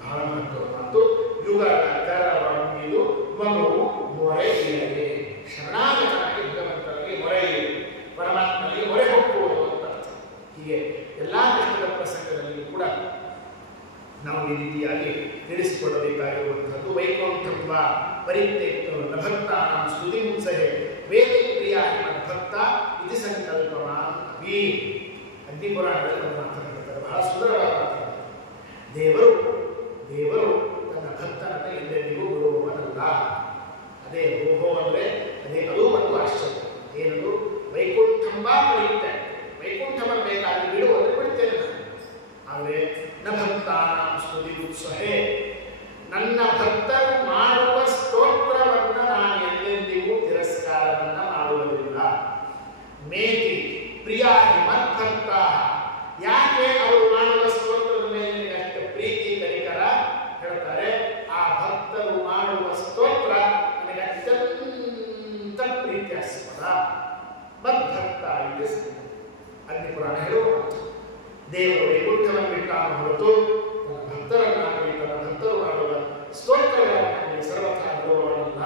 ಬಹಳ ಮಹತ್ವ ಮಾತು. ಯುಗಳ ಕರವ ಮುಗಿದು ಮಗುವು ಮೊರೆಯಿಡದೆ, ಶರಣಾಗತನಾಗಿ ಭಗವಂತನಿಗೆ ಮೊರೆಯಿಡು, ಪರಮಾತ್ಮನಿಗೆ ಮೊರೆ ಹೋಗುವುದು ಅಂತ. ಹೀಗೆ ಎಲ್ಲ ಕಷ್ಟದ ಪ್ರಸಂಗದಲ್ಲಿ ಕೂಡ ನಾವು ಈ ರೀತಿಯಾಗಿ ತಿಳಿಸಿಕೊಡಬೇಕಾಗಿರುವಂಥದ್ದು. ವೈಕುಂಠಂಬ ಪರಿತ್ಯಕ್ತ ನಭಕ್ತಾನಾಂ ಸ್ತುತಿ ಮುತ್ಸಹೆ ವೇದ ಪ್ರಿಯ ಮದ್ಭಕ್ತ ಇದು ಸಂಕಲ್ಪವಾನ್ ಅಭಿ. ಅಗ್ನಿಪುರಾಣದಲ್ಲಿ ನಾವು ಮಾತನಾಡ್ತಾರೆ, ಬಹಳ ಸುಂದರವಾದ ಮಾತನಾಡ್ತಾರೆ. ದೇವರು ತನ್ನ ಭಕ್ತನನ್ನು ಎಂದೆಂದಿಗೂ ಬಿಡುವವನಲ್ಲ. ಅದೇ ಓಹೋ ಅಂದರೆ ಅದೇ ಅದು ಒಂದು ಆಶ್ಚರ್ಯ. ಏನದು? ವೈಕುಂಠಂಬ ಪರಿತ್ಯ, ವೈಕುಂಠವನ್ನು ಬೇಕಾಗಿ ಬಿಡುವಂತೆ ಬಿಡ್ತೇನೆ ನಾನು. ಆದರೆ ನ ಭಕ್ತಾನಾಂ ಸ್ತುತಿ ಉತ್ಸಹೆ, ನನ್ನ ಭಕ್ತರು ಮಾಡುವ ಸ್ತೋತ್ರವನ್ನು ನಾನು ಎಂದೆಂದಿಗೂ ತಿರಸ್ಕಾರವನ್ನ ಮಾಡುವುದಿಲ್ಲ. ಮೇತಿ ಪ್ರಿಯಾಹಿ ಮದ್ಭಕ್ತ, ಯಾಕೆ ಅವರು ಮಾಡುವ ಸ್ತೋತ್ರದ ಮೇಲೆ ಅಷ್ಟು ಪ್ರೀತಿ ಕನಿಕರ? ಹೇಳ್ತಾರೆ, ಆ ಭಕ್ತರು ಮಾಡುವ ಸ್ತೋತ್ರ ನನಗೆ ಅತ್ಯಂತ ಪ್ರೀತ್ಯಾಸ್ಪದ. ಮದ್ಭಕ್ತ ಇದೆ ಅಗ್ನಿಪುರಾಣ ಹೇಳುವ ದೇವರು ವೈಕುಂಠವನ್ನು ಬಿಟ್ಟಾನು ಹೊರತು ತನ್ನ ಭಕ್ತರನ್ನಾಗಲಿ ತನ್ನ ಭಕ್ತರು ಮಾಡುವ ಸ್ತೋತ್ರಗಳನ್ನಾಗಲಿ ಸರ್ವಥಾ ಬಿಡುವವನಲ್ಲ.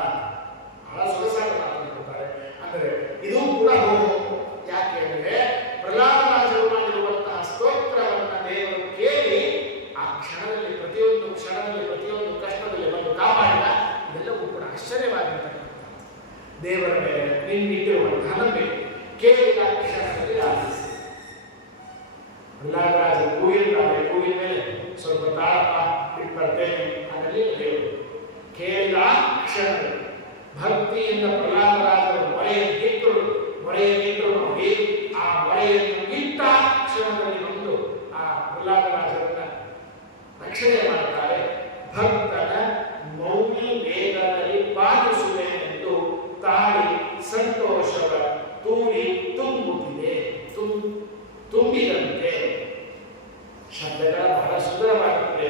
ಬಹಳ ಸೊಗಸಾಗಿ ಮಾತನಾಡುತ್ತಾರೆ. ಅಂದರೆ ಇದು ಕೂಡ ಯಾಕೆ ಅಂದರೆ ಪ್ರಹ್ಲಾದರಾಜರು ಮಾಡಿರುವಂತಹ ಸ್ತೋತ್ರವನ್ನು ದೇವರು ಕೇಳಿ ಆ ಕ್ಷಣದಲ್ಲಿ ಪ್ರತಿಯೊಂದು ಕಷ್ಟದಲ್ಲಿ ಬಂದು ಕಾಪಾಡಿದ. ಇದೆಲ್ಲವೂ ಕೂಡ ಆಶ್ಚರ್ಯವಾಗಿರ್ತಕ್ಕಂಥ ದೇವರ ಮೇಲೆ ನಿನ್ನಿಟ್ಟಿರುವಂತಹ ನಂಬಿಕೆ. ಕೇಳಿದ ಕ್ಷಣದಲ್ಲಿ ಆಲಿಸಿ. ಪ್ರಹ್ಲಾದರಾಜರು ಕೂಗಿನ ಮೇಲೆ ಸ್ವಲ್ಪ ತಾಳಪ್ಪ ಬಿಟ್ಟು ಬರ್ತೇನೆ ಅನ್ನಲಿ ದೇವರು ಕೇಳಿದ ಕ್ಷಣದಲ್ಲಿ ಭಕ್ತಿಯಿಂದ ಪ್ರಹ್ಲಾದರಾಜರು ಮೊರೆಯನ್ನಿಟ್ಟರು ನೋಡಿ ಆ ಮೊರೆಯನ್ನು ಇಟ್ಟ ಕ್ಷಣದಲ್ಲಿ ಬಂದು ಆ ಪ್ರಹ್ಲಾದರಾಜರನ್ನ ರಕ್ಷಣೆ ಮಾಡುತ್ತಾರೆ. ಭಕ್ತನ ಮೌನಿ ವೇಗದಲ್ಲಿ ಪಾಲಿಸುವೆನೆಂದು ತಾಳಿ ಸಂತೋಷವ ತೂರಿ ತುಂಬುತ್ತಿದೆ, ತುಂಬಿದಂತೆ. ಶಬ್ದಗಳ ಬಹಳ ಸುಂದರವಾಗುತ್ತದೆ.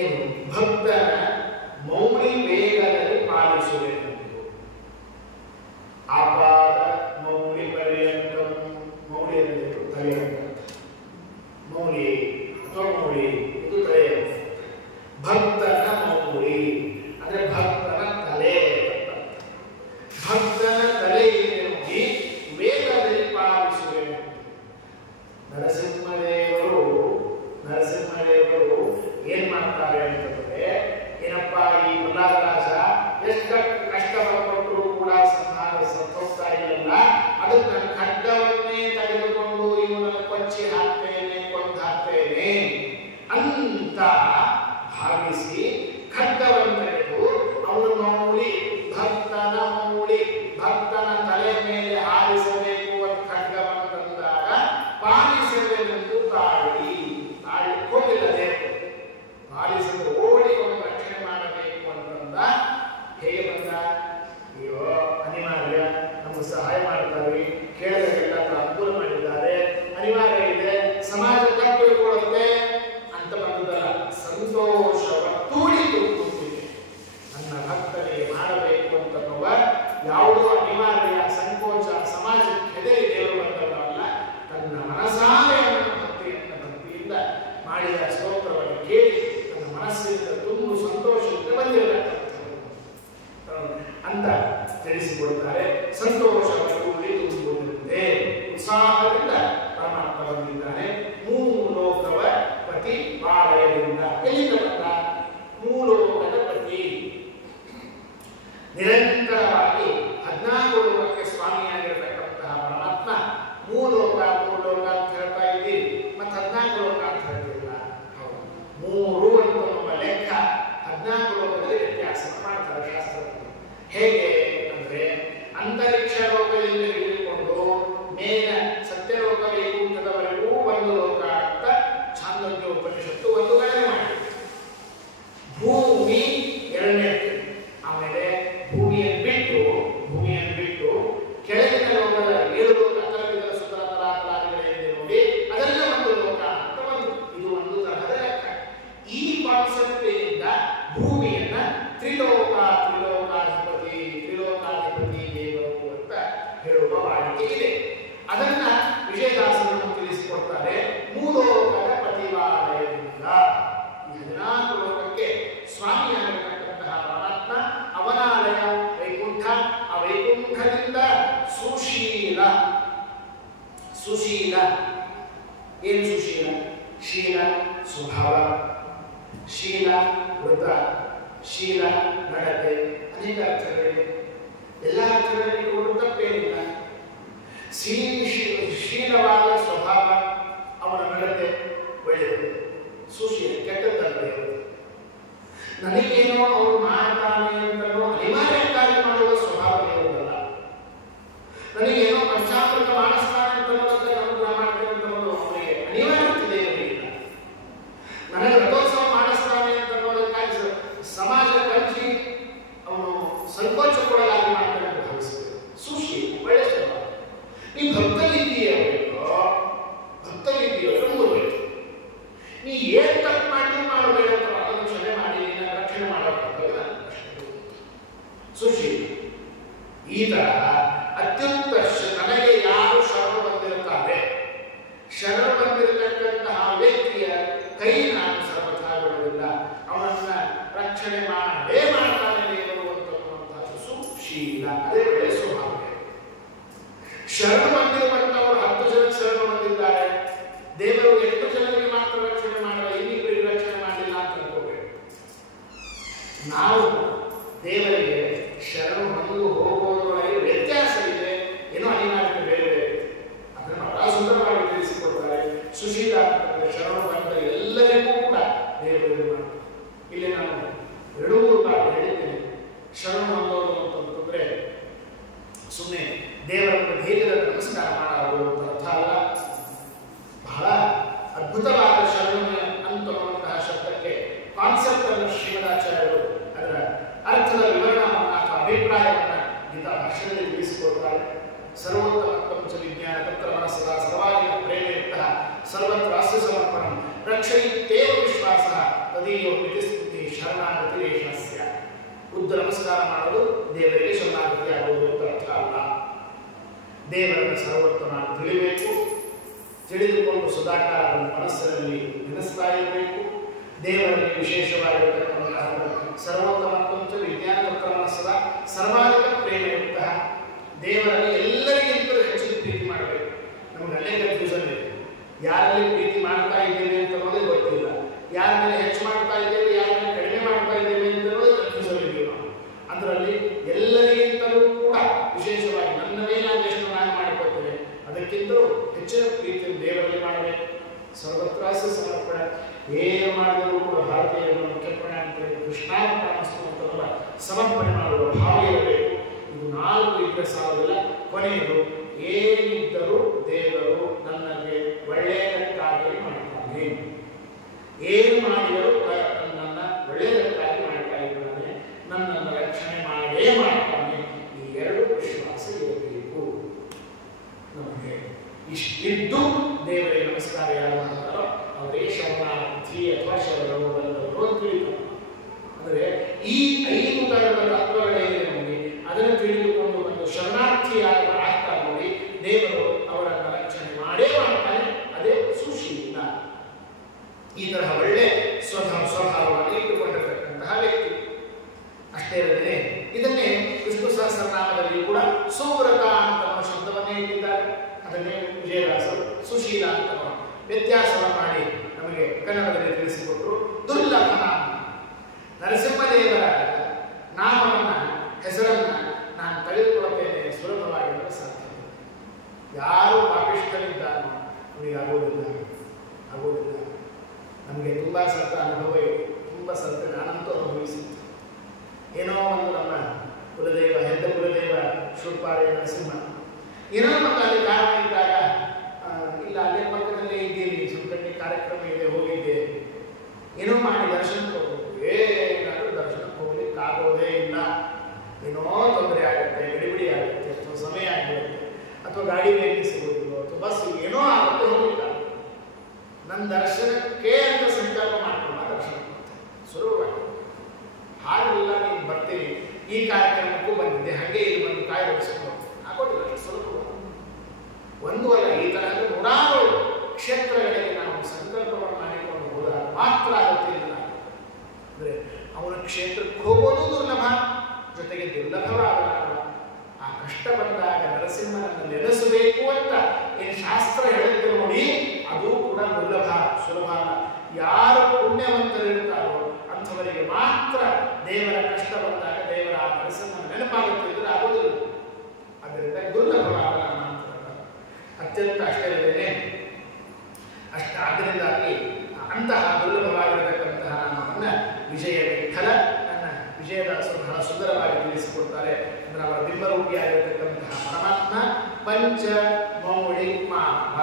ಏನು? ಭಕ್ತನ ಮೌನಿ ವೇಗದಲ್ಲಿ ಪಾಲಿಸುವ ಅದಕ್ಕೆ ನನ್ನ ಖಡ್ಗವನ್ನೇ ತೆಗೆದುಕೊಂಡು ಇವನನ್ನು ಕೊಚ್ಚಿ ಹಾಕ್ತೇನೆ, ಕೊಂದು ಹಾಕ್ತೇನೆ ಅಂತ ಭಾವಿಸಿ ಖಡ್ಗವನ್ನು ತೆಗೆದು ಅವನು ಮೌಳಿ, ಭಕ್ತನ ಮೌಳಿ, ಭಕ್ತನ ತಲೆ ಮೇಲೆ ಹಾರಿಸಬೇಕು ಅಂತ ಖಡ್ಗವನ್ನು ತಂದಾಗ ಪಾಲಿಸಬೇಕೆಂದು ತಾಳಿ ಹೋಗಿಲ್ಲ ದೇವರು. ಪಾಲಿಸಲು ಓಡಿ ಅವನು ರಕ್ಷಣೆ ಮಾಡಬೇಕು ಅಂತಂದ. ಹೇಗೆ ಬಂದ? ಅಯ್ಯೋ ಅನಿವಾರ್ಯ, ನಮಗೆ ಸಹಾಯ ಮಾಡ್ತಾರೆ, ಕೇಳಿದರೆಲ್ಲ ಅನುಕೂಲ ಮಾಡಿದ್ದಾರೆ, ಅನಿವಾರ್ಯ ಇದೆ, ಸಮಾಜ ತಪ್ಪಿಕೊಳ್ಳುತ್ತೆ ಅಂತ ಬಂದದಲ್ಲ. ಸಂತೋಷವ ತೂಳಿತು ಕೂತಿದೆ. ನನ್ನ ಭಕ್ತರಿಗೆ ಮಾಡಬೇಕು ಅಂತನ್ನುವ ಯಾವುದೋ ಅನಿವಾರ್ಯ ಸಂಕೋಚ ಸಮಾಜಕ್ಕೆ ಹೆದರಿ ದೇವರು ಬಂದವರಲ್ಲ, ತನ್ನ ಮನಸಾರೆ ಭಕ್ತಿಯಿಂದ ಮಾಡಿದ ಸ್ತೋತ್ರವನ್ನು ಕೇಳಿ ತನ್ನ ಮನಸ್ಸಿನಿಂದ ತುಂಬ ಸಂತೋಷದಿಂದ ಬಂದಿರತಕ್ಕಂಥದ್ದು ಅಂತ ತಿಳಿಸಿಕೊಡ್ತಾರೆ. ಸಂತೋಷವನ್ನು ತುಂಬಿದೆ, ಉತ್ಸಾಹದಿಂದ ಪರಮಾತ್ಮ ಬಂದಿದ್ದಾನೆ. ಮೂಲೋಕವ ಪತಿ ಪಾಲಯದಿಂದ. ಎಲ್ಲಿಂದ ಬಂದ? ಮೂಲೋಕದ ಪತಿ. ನಿರಂತರವಾಗಿ 14 ಲೋಕಕ್ಕೆ ಸ್ವಾಮಿಯಾಗಿರತಕ್ಕಂತಹ ಪರಮಾತ್ಮ ಮೂಲೋಕ ಅಂತ ಹೇಳ್ತಾ ಇದ್ದೀವಿ, ಮತ್ತೆ 14 ಲೋಕ ಅಂತ ಹೇಳ್ತಿಲ್ಲ. ಮೂರು ಅಂತ ಲೆಕ್ಕ 14 ಲೋಕದಲ್ಲಿ ವ್ಯತ್ಯಾಸ ಮಾಡ್ತಾರೆ ಶಾಸ್ತ್ರ. ಹೇಗೆ ಅಂದ್ರೆ ಅಂತರಿಕ್ಷ ಲೋಕದಿಂದ ಹಿಡಿದುಕೊಂಡು ಮೇಲ ಸತ್ಯಲೋಕ ವೈಕುಂಠದವರೆಗೂ ಒಂದು ಲೋಕ ಅಂತ ಛಾಂದೋಗ್ಯ ಉಪನಿಷತ್ತು ಒಂದು ಗಣನೆ ಮಾಡಿ. ಭೂಮಿ ಎರಡನೇ, ಆಮೇಲೆ ಭೂಮಿಯನ್ನು ಬಿಟ್ಟು ಕೆಳಗಿನ ಲೋಕದ 7 ಲೋಕ ತಲವಿದ ಸುತರ ತಲಾತಲಾದಿಗಳಿದೆ ನೋಡಿ, ಅದೆಲ್ಲ ಒಂದು ಲೋಕ ಅಂತ ಒಂದು. ಇದು ಒಂದು ತರಹದ ಲೆಕ್ಕ. ಈ ಕಾನ್ಸೆಪ್ಟ್ ಇಂದ ಭೂಮಿಯನ್ನ ತ್ರಿಲೋಕಾಧಿಪತಿ ದೇವರು ಅಂತ ಹೇಳುವ ವಾಡಿಕೆ ಇದೆ. ಅದನ್ನ ವಿಜಯದಾಸರನ್ನು ತಿಳಿಸಿಕೊಡ್ತಾರೆ. ಮೂಲೋಕದ ಪತಿವಾಲಯದಿಂದ ಈ 14 ಲೋಕಕ್ಕೆ ಸ್ವಾಮಿಯಾಗಿರತಕ್ಕಂತಹ ಪರಮಾತ್ಮ, ಅವನಾಲಯ ವೈಕುಂಠ, ಆ ವೈಕುಂಠದಿಂದ ಸುಶೀಲ. ಏನು ಸುಶೀಲ? ಶೀಲ ಸ್ವಭಾವ, ಶೀಲ ವೃತ, ಶೀಲ ನಡತೆ, ಅನೇಕ ಅರ್ಥಗಳಿವೆ. ಎಲ್ಲ ಅರ್ಥಗಳಲ್ಲಿ ಕೂಡ ತಪ್ಪೇನಿಲ್ಲ. ಶೀಲವಾದ ಸ್ವಭಾವ, ಅವನ ನಡತೆ ಒಳ್ಳೆಯದು. ಸುಶೀಲ ಕೆಟ್ಟದ್ದಲ್ಲದೆ, ನನಗೇನೋ ಅವನು ಮಾಡ್ತಾನೆ ಅಂತನೋ ಅನಿವಾರ್ಯಕ್ಕಾಗಿ ಮಾಡುವ ಸ್ವಭಾವ ಇರುವುದಲ್ಲ. ನನಗೇನೋ ಪಶ್ಚಾತ್ತಕ ಮಾಡಿಸ್ತಾನೆ ಅಂತನೋ ಅನುಗ್ರಹ ಮಾಡ್ತೇನೆ ಅಂತನ್ನೋದು ಅವನಿಗೆ ಅನಿವಾರ್ಯತೆ ಇಲ್ಲ. ನನಗೆ ರಥೋತ್ಸವ ಮಾಡಿಸ್ತಾನೆ ಅಂತನ್ನೋದಕ್ಕಾಗಿ ಸಮಾಜ ಕಲ್ಚಿ ಅವನು ಸಂಕೋಚಕ್ಕೊಳಗಾಗಿ ಮಾಡ್ತಾನೆ ಅಂತ ಭಾವಿಸ್ತೇವೆ. ಸುಶೀಲ ಒಳ್ಳೆ ಸ್ವಭಾವ. ಈ ಭಕ್ತಗೀತೆಯವರು ಮೂರಬೇಕು. ನೀ ಏನ್ ತಪ್ಪು ಮಾಡಿದ್ರು ಮಾಡಬೇಡ, ಅದನ್ನು ಕ್ಷಮೆ ಮಾಡಿ ರಕ್ಷಣೆ ಮಾಡಬೇಕಾಗ ಸುಶೀಲ. ಈ ತರ ಅತ್ಯುತ್ತ ನನಗೆ ಯಾರು ಶರಣು ಬಂದಿರುತ್ತಾರೆ, ಶರಣು ಬಂದಿರತಕ್ಕಂತಹ ವ್ಯಕ್ತಿಯ ಕೈ ನಾನು ಸರ್ವಥಾ ಬಿಡುವುದಿಲ್ಲ, ಅವನನ್ನ ರಕ್ಷಣೆ ಮಾಡೇ ಮಾಡ್ತಾನೆ ದೇವರು ಅಂತನ್ನುವಂತಹ ಸುಶೀಲ. ಅದೇ ಒಳ್ಳೆಯ ಸ್ವಭಾವ. ಶರಣು ಬಂದಿರುವಂತವರು 10 ಜನ ಶರಣು ಬಂದಿದ್ದಾರೆ, ದೇವರು 8 ಜನರಿಗೆ ಮಾತ್ರ ರಕ್ಷಣೆ ಮಾಡಲ್ಲ, ಇನ್ನಿಬ್ಬರಿಗೆ ರಕ್ಷಣೆ ಮಾಡಲಿಲ್ಲ ಅಂತ ಅನ್ಕೋಬೇಕು. ನಾವು ದೇವರಿಗೆ ಶರಣು ಬಂದು ಹೋಗುವುದರೊಳಗೆ ವ್ಯತ್ಯಾಸ ಇದೆ, ಏನೋ ಅನಿವಾರ್ಯತೆ ಬೇರೆ ಬೇರೆ. ಅದನ್ನು ಬಹಳ ಸುಂದರವಾಗಿ ತಿಳಿಸಿಕೊಡ್ತಾರೆ. ಸುಶೀಲ ಶರಣು ಬಂದ ಎಲ್ಲರಿಗೂ ಕೂಡ ದೇವರು ಮಾಡ್ತಾರೆ. ಇಲ್ಲಿ ನಾನು 2-3 ಬಾರಿ ಹೇಳಿದ್ದೇನೆ. ಶರಣು ಬಂದವರು ಅಂತಂದ್ರೆ ಸುಮ್ಮನೆ ದೇವರನ್ನು ಧೈರ್ಯದ ನಮಸ್ಕಾರ ಮಾಡಲು ಅರ್ಥ ಅಲ್ಲ. ಬಹಳ ಅದ್ಭುತವಾದ ಶರಣು ಅಂತನ್ನುವಂತಹ ಶಬ್ದಕ್ಕೆ ಕಾನ್ಸೆಪ್ಟ್ ಅನ್ನು ಶ್ರೀಮದಾಚಾರ್ಯರು ಅದರ ಅರ್ಥದ ವಿವರಣವನ್ನು ಅಥವಾ ಅಭಿಪ್ರಾಯವನ್ನು ಗೀತಾ ಭಾಷೆಯಲ್ಲಿ ತಿಳಿಸಿಕೊಡ್ತಾರೆ. ಸರ್ವೋತ್ತಮತ್ವಂ ಚ ವಿಜ್ಞಾನ ತತ್ರ ಮನಸ್ಸದ ಸರ್ವಾಧಿಕ ಪ್ರೇಮಯುಕ್ತಃ ಸರ್ವತ್ರ ಅಸ್ಯ ಸಮರ್ಪಣಂ ರಕ್ಷಯಿತ್ತೇವ ವಿಶ್ವಾಸಃ ತದೀಯೋ ಮಿತಿಸ್ತುತಿ ಶರಣಾಗತಿರೇಷಸ್ಯ. ಉದ್ದ ನಮಸ್ಕಾರ ಮಾಡೋದು ದೇವರಿಗೆ ಶರಣಾಗತಿ ಆಗುವುದು ಅಂತ ಅರ್ಥ ಅಲ್ಲ. ದೇವರನ್ನು ಸರ್ವೋತ್ತಮ ತಿಳಿಬೇಕು, ತಿಳಿದುಕೊಂಡು ಸದಾಕಾಲ ಮನಸ್ಸಿನಲ್ಲಿ ನೆನೆಸ್ತಾ ಇರಬೇಕು. ದೇವರಲ್ಲಿ ವಿಶೇಷವಾಗಿರತಕ್ಕಂತಹ ಸರ್ವೋತ್ತಮತ್ವಂಚ ವಿಜ್ಞಾನ ತತ್ರ ಮನಸ್ಸದ ಸರ್ವಾಧಿಕ ಪ್ರೇಮಯುಕ್ತ. ದೇವರಲ್ಲಿ ಎಲ್ಲರಿಗಿಂತಲೂ ಹೆಚ್ಚು ಪ್ರೀತಿ ಮಾಡಬೇಕು. ನಮಗೆ ಅನೇಕ ಕನ್ಫ್ಯೂಷನ್ ಇದೆ. ಯಾರಲ್ಲಿ ಪ್ರೀತಿ ಮಾಡ್ತಾ ಇದ್ದೇವೆ ಅಂತ ಅನ್ನೋದೇ ಗೊತ್ತಿಲ್ಲ. ಯಾರ ಮೇಲೆ ಹೆಚ್ಚು ಮಾಡ್ತಾ ಇದ್ದೇವೆ, ಯಾರ ಮೇಲೆ ಕಡಿಮೆ ಮಾಡ್ತಾ ಇದ್ದೇವೆ ಅಂತ ಅನ್ನೋದೇ ಕನ್ಫ್ಯೂಷನ್ ಇದ್ದೀವಿ ನಾವು. ಅದರಲ್ಲಿ ಎಲ್ಲರಿಗಿಂತಲೂ ಕೂಡ ವಿಶೇಷವಾಗಿ ನನ್ನ ಮೇಲೆ ಎಷ್ಟು ನಾನು ಮಾಡ್ಕೊಳ್ತೇನೆ ಅದಕ್ಕಿಂತಲೂ ಹೆಚ್ಚಿನ ಪ್ರೀತಿಯನ್ನು ದೇವರಲ್ಲಿ ಮಾಡಬೇಕು. ಸರ್ವತ್ರಾಸ ಸಮರ್ಪಣೆ, ಏನು ಮಾಡಿದರೂ ಕೂಡ ಭಾರತೀಯರ ಮುಖ್ಯಪ್ರಾಣ ಅಂತ ಕೃಷ್ಣಾರ್ಪಣಮಸ್ತು ಅಂತಲ್ಲ ಸಮರ್ಪಣೆ ಮಾಡುವ ಭಾವ ಇರಬೇಕು. ಇದು 4 ಇದ್ರೆ ಸಾಲುವುದಿಲ್ಲ. ಕೊನೆಯದು, ಏನಿದ್ದರೂ ದೇವರು ನನಗೆ ಒಳ್ಳೆಯದಕ್ಕಾಗಿ ಮಾಡ್ತಾನೆ, ಏನು ಮಾಡಿದರೂ ನನ್ನ ಒಳ್ಳೆಯದಕ್ಕಾಗಿ ಮಾಡ್ತಾ ಇದ್ದಾನೆ, ನನ್ನನ್ನು ರಕ್ಷಣೆ ಮಾಡೇ ಮಾಡ್ತಾನೆ. ಈ 2 ವಿಶ್ವಾಸ ಇರಬೇಕು ನಮಗೆ. ಇಷ್ಟಿದ್ದು ದೇವರಿಗೆ ನಮಸ್ಕಾರ ಯಾರು ಮಾಡ್ತಾರೋ ಅವರೇ ಶರಣಾರ್ಥಿ ಅಥವಾ ಶರಣರು ಬಂದವರು ಅಂತ ತಿಳಿತಾರೆ. ಅಂದರೆ ಈ 5 ತರದ ತತ್ವಗಳೇನಿದೆ ನಮಗೆ ಅದನ್ನು ತಿಳಿದುಕೊಂಡು ಒಂದು ಶರಣಾರ್ಥಿಯಾಗಿ ಆಗ್ತಾ ನೋಡಿ ದೇವರು ಅವರನ್ನು ರಕ್ಷಣೆ ಮಾಡೇ ಮಾಡ್ತಾನೆ. ಅದೇ ಸುಶೀಲ. ಈ ತರಹ ಒಳ್ಳೆ ಸ್ವಭಾವವನ್ನು ಇಟ್ಟುಕೊಂಡಿರತಕ್ಕಂತಹ ವ್ಯಕ್ತಿ. ಅಷ್ಟೇ ಅಲ್ಲದೆ ಇದನ್ನೇ ವಿಷ್ಣು ಸಹಸ್ರನಾಮದಲ್ಲಿ ಕೂಡ ಸುವ್ರತ ಅಂತ ಶಬ್ದವನ್ನೇ ಇಟ್ಟಿದ್ದಾರೆ. ಅದನ್ನೇ ವಿಜಯದಾಸರು ಸುಶೀಲ ಅಂತ ವ್ಯತ್ಯಾಸವನ್ನು ಮಾಡಿ ನಮಗೆ ಕನ್ನಡದಲ್ಲಿ ತಿಳಿಸಿಕೊಟ್ಟರು. ದುರ್ಲಭ ನರಸಿಂಹದೇವರ ನಾಮವನ್ನ ಹೆಸರನ್ನ ನಾನು ತೆಗೆದುಕೊಳ್ಳುತ್ತೇನೆ ಸುಲಭವಾಗಿರಲು ಸಾಧ್ಯ. ಯಾರು ಪಾಪಿಷ್ಠರಿದ್ದಾನೋ ಅವನಿಗೆ ಆಗೋದಿಲ್ಲ. ನಮಗೆ ತುಂಬ ಸತ್ತ ಅನುಭವ ಇದೆ, ತುಂಬ ಸತ್ತ ನಾನಂತೂ ಅನುಭವಿಸಿದ್ದೆ. ಏನೋ ಒಂದು ನಮ್ಮ ಕುಲದೇವ, ಹೆದ್ದ ಕುಲದೇವ ಶೂರ್ಪಾಳೆಯ ನರಸಿಂಹ ಏನೋ ಒಂದು ಅಲ್ಲಿ ಕಾರಣ ಇದ್ದಾಗ, ಇಲ್ಲ ಅಲ್ಲೇ ಪಕ್ಕದಲ್ಲೇ ಇದ್ದೀನಿ, ಸುಖಂಡಿ ಕಾರ್ಯಕ್ರಮ ಇದೆ ಹೋಗಿದ್ದೆ, ಏನೋ ಮಾಡಿ ದರ್ಶನಕ್ಕೆ ಹೋಗ್ಬೇಕು. ಏನಾದರೂ ದರ್ಶನಕ್ಕೆ ಹೋಗ್ಲಿಕ್ಕೆ ಆಗೋದೇ ಇಲ್ಲ. ಏನೋ ತೊಂದರೆ ಆಗುತ್ತೆ, ಗಡಿಬಿಡಿ ಆಗುತ್ತೆ, ಅಥವಾ ಸಮಯ ಆಗಿರುತ್ತೆ, ಅಥವಾ ಗಾಡಿ ಬೇಗ ಸಿಗೋದಿಲ್ಲ, ಅಥವಾ ಬಸ್ ಏನೋ ಆಗುತ್ತೆ, ಹೋಗ್ಲಿಕ್ಕಾಗುತ್ತೆ. ನನ್ನ ದರ್ಶನಕ್ಕೆ ಅಂತ ಸಂಕಲ್ಪ ಮಾಡ್ಕೊಂಡು ದರ್ಶನ ಮಾಡ್ತೇನೆ ಸುಲಭವಾಗಿ. ಹಾಗೆಲ್ಲ ನೀನು ಬರ್ತೀನಿ, ಈ ಕಾರ್ಯಕ್ರಮಕ್ಕೂ ಬಂದಿದ್ದೆ, ಹಾಗೆ ಇಲ್ಲಿ ಬಂದು ಕಾಯಿ ಬಡಿಸ್ಕೊಂಡು ಆಗೋದಿಲ್ಲ ಸುಲಭವಾಗಿ. ಒಂದು ಅಲ್ಲ, ಈ ತರ 100 ಕ್ಷೇತ್ರಗಳಿಗೆ ನಾವು ಸಂಕಲ್ಪವನ್ನು ಮಾಡಿಕೊಂಡು ಹೋದಾಗ ಮಾತ್ರ ಆಗುತ್ತೆ. ಅಂದರೆ ಅವನ ಕ್ಷೇತ್ರಕ್ಕೆ ಹೋಗೋದು ದುರ್ಲಭ, ಜೊತೆಗೆ ದುರ್ಲಭವಾದ ಆ ಕಷ್ಟ ಬಂದಾಗ ನರಸಿಂಹನನ್ನು ನೆನೆಸಬೇಕು ಅಂತ ಏನು ಶಾಸ್ತ್ರ ಹೇಳಿದ್ದು ನೋಡಿ, ಅದು ಕೂಡ ದುರ್ಲಭ, ಸುಲಭ. ಯಾರು ಪುಣ್ಯವಂತರಿರ್ತಾರೋ ಅಂಥವರಿಗೆ ಮಾತ್ರ ದೇವರ ಕಷ್ಟ ಬಂದಾಗ ದೇವರ ಆ ನರಸಿಂಹನ ನೆನಪಾಗುತ್ತೆ, ಇದ್ರೆ ಆಗೋದಿಲ್ಲ. ಅದರಿಂದ ದುರ್ಲಭವಾದ ಅತ್ಯಂತ ಅಷ್ಟೇ ಆದ್ದರಿಂದಾಗಿ ಅಂತಹ ದುರ್ಲಭವಾಗಿರತಕ್ಕಂತಹ ನಾಮವನ್ನು ವಿಜಯ ವಿಠಲ ನನ್ನ ವಿಜಯದಾಸರು ಬಹಳ ಸುಂದರವಾಗಿ ತಿಳಿಸಿಕೊಡ್ತಾರೆ. ಅಂದರೆ ಅವರ ಬಿಂಬರೂಪಿಯಾಗಿರತಕ್ಕಂತಹ ಪರಮಾತ್ಮ ಪಂಚ ಮೌಳಿ ಮಾನವ.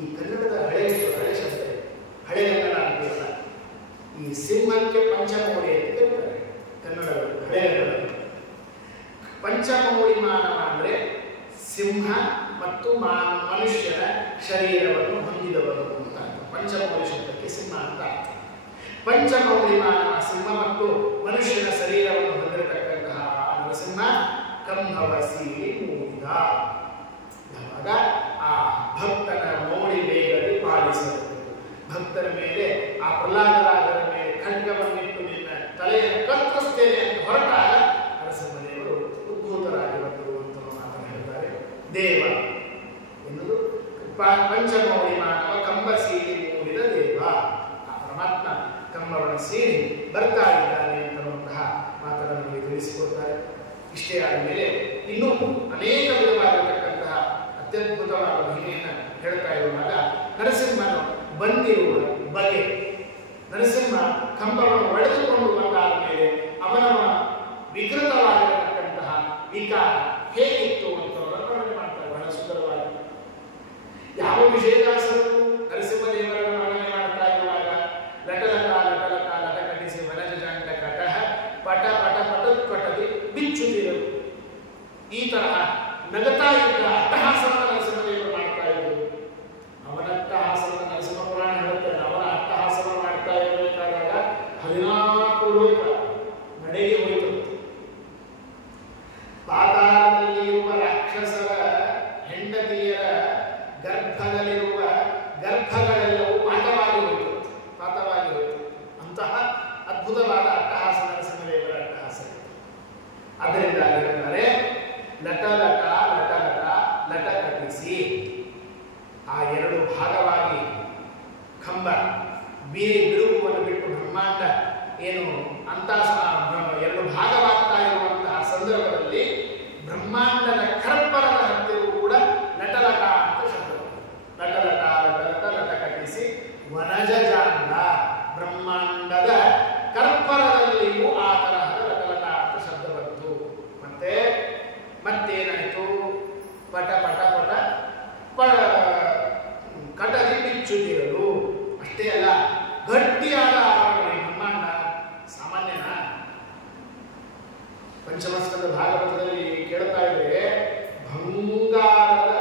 ಈ ಕನ್ನಡದ ಹಳೆ ಶಬ್ದ, ಹಳೆ ಕನ್ನಡ ಅಂತೀವಲ್ಲ, ಈ ಸಿಂಹಕ್ಕೆ ಪಂಚಮೌಳಿ ಅಂತ ಕರೀತಾರೆ ಕನ್ನಡದಲ್ಲಿ, ಹಳೆ ಕನ್ನಡದಲ್ಲಿ. ಪಂಚಮೌಳಿ ಮಾನವ ಅಂದರೆ ಸಿಂಹ ಮತ್ತು ಮನುಷ್ಯನ ಶರೀರವನ್ನು ಹೊಂದಿದವರು ಅಂತ. ಪಂಚಮೌಳಿ ಶಬ್ದಕ್ಕೆ ಸಿಂಹ ಅಂತ ಅರ್ಥ. ಪಂಚಮೌಳಿ ಮಾನವ ಸಿಂಹ ಮತ್ತು ಮನುಷ್ಯನ ಶರೀರವನ್ನು ಹೊಂದಿರತಕ್ಕಂತಹ ನರಸಿಂಹ ಕಂಭವಸಿ ಮೂಡಿದ. ಯಾವಾಗ ಆ ಭಕ್ತನ ಮೌಳಿ ಬೇಗದೆ ಪಾಲಿಸಬೇಕು, ಭಕ್ತರ ಮೇಲೆ ಆ ಪ್ರಹ್ಲಾದರಾಜರ ಮೇಲೆ ಖಡ್ಗವನ್ನಿಟ್ಟು ನಿನ್ನ ತಲೆಯನ್ನು ಕತ್ತರಿಸ್ತೇನೆ ಅಂತ ಹೊರಟಾಗ ನರಸಿಂಹದೇವರು ಉದ್ಭೂತರಾಗಿ ಬಂದರು ಅಂತ ಮಾತನ್ನು ಹೇಳ್ತಾರೆ. ದೇವ ಎನ್ನುವುದು ಪಂಚಮೌಳಿ ಮಾನವ ಕಂಬ ಸೀಳಿ ಮೂಡಿದ ದೇವ. ಆ ಪರಮಾತ್ಮ ಕಂಬವನ್ನು ಸೀಳಿ ಬರ್ತಾ ಇದ್ದಾನೆ ಅಂತನ್ನುವಂತಹ ಮಾತನ್ನು ನಮಗೆ ತಿಳಿಸಿಕೊಡ್ತಾರೆ. ಇಷ್ಟೇ ಆದಮೇಲೆ ಇನ್ನೂ ಅನೇಕ ವಿಧವಾಗಿರತಕ್ಕಂತಹ ಅತ್ಯದ್ಭುತವಾದ ಮಹಿಮೆಯನ್ನು ಹೇಳ್ತಾ ಇರುವಾಗ ನರಸಿಂಹನು ಬಂದಿರುವ ಬಗೆ, ನರಸಿಂಹ ಕಂಬವನ್ನು ಒಡೆದುಕೊಂಡು ಬಂದಾದ ಮೇಲೆ ಅವನ ವಿಕೃತವಾಗಿರತಕ್ಕಂತಹ ವಿಕಾರ ಹೇಗಿತ್ತು ಅಂತ ವರ್ಣನೆ ಮಾಡ್ತಾರೆ ಬಹಳ ಸುಂದರವಾಗಿ. ಯಾವ ವಿಜಯದಾಸರು ನರಸಿಂಹದೇವರನ್ನು ವರ್ಣನೆ ಮಾಡ್ತಾ ಇರುವಾಗ ಲಟಲಕ ಲಟಲಕ ಲಟಕಟಿಸಿ ವನಜ ಜಂಡ ಕಟಹ ಪಟ ಪಟ ಪಟತ್ಕಟದಿ ಬಿಚ್ಚುತ್ತಿರಲು, ಈ ತರಹ ನಗತಾ ಇದ್ದ ಅಟ್ಟಹಾಸವನ್ನು ನರಸಿಂಹದೇವರು ಮಾಡ್ತಾ ಇದ್ದರು. ಅವನ ಅಟ್ಟಹಾಸವನ್ನು ನರಸಿಂಹ ಪುರಾಣ ಹೇಳುತ್ತದೆ. ಅವನ ಅಟ್ಟಹಾಸವನ್ನು ಮಾಡ್ತಾ ಇರಬೇಕಾದಾಗ 14 ಲೋಕ ನಡೆಗೆ ಹೋಯಿತು. ಪಾತಾಳದಲ್ಲಿರುವ ರಾಕ್ಷಸರ ಹೆಂಡತಿಯರ ಗರ್ಭದಲ್ಲಿರುವ ಗರ್ಭಗಳೆಲ್ಲವೂ ಪಾತವಾಗಿ ಹೋಯಿತು. ಅಂತಹ ಅದ್ಭುತವಾದ ಅಟ್ಟಹಾಸ ನರಸಿಂಹದೇವರ ಅಟ್ಟಹಾಸ. ಅದರಿಂದ ಹೇಳ್ತಾರೆ ಲಟ ಲಟ ಲಟ ಲಟ ಲಟ ಕಟ್ಟಿಸಿ. ಆ 2 ಭಾಗವಾಗಿ ಕಂಬ ಬಿರುಗುವನ್ನು ಬಿಟ್ಟು ಬ್ರಹ್ಮಾಂಡ ಏನು ಅಂತ 2 ಭಾಗವಾಗ್ತಾ ಇರುವಂತಹ ಸಂದರ್ಭದಲ್ಲಿ ಬ್ರಹ್ಮಾಂಡದ ಕರ್ಪರದ ಹತ್ತಿರವೂ ಕೂಡ ಲಟ ಪಂಚಮಸ್ಕಂದ ಭಾಗವತದಲ್ಲಿ ಕೇಳ್ತಾ ಇದ್ರೆ ಬಂಗಾರದ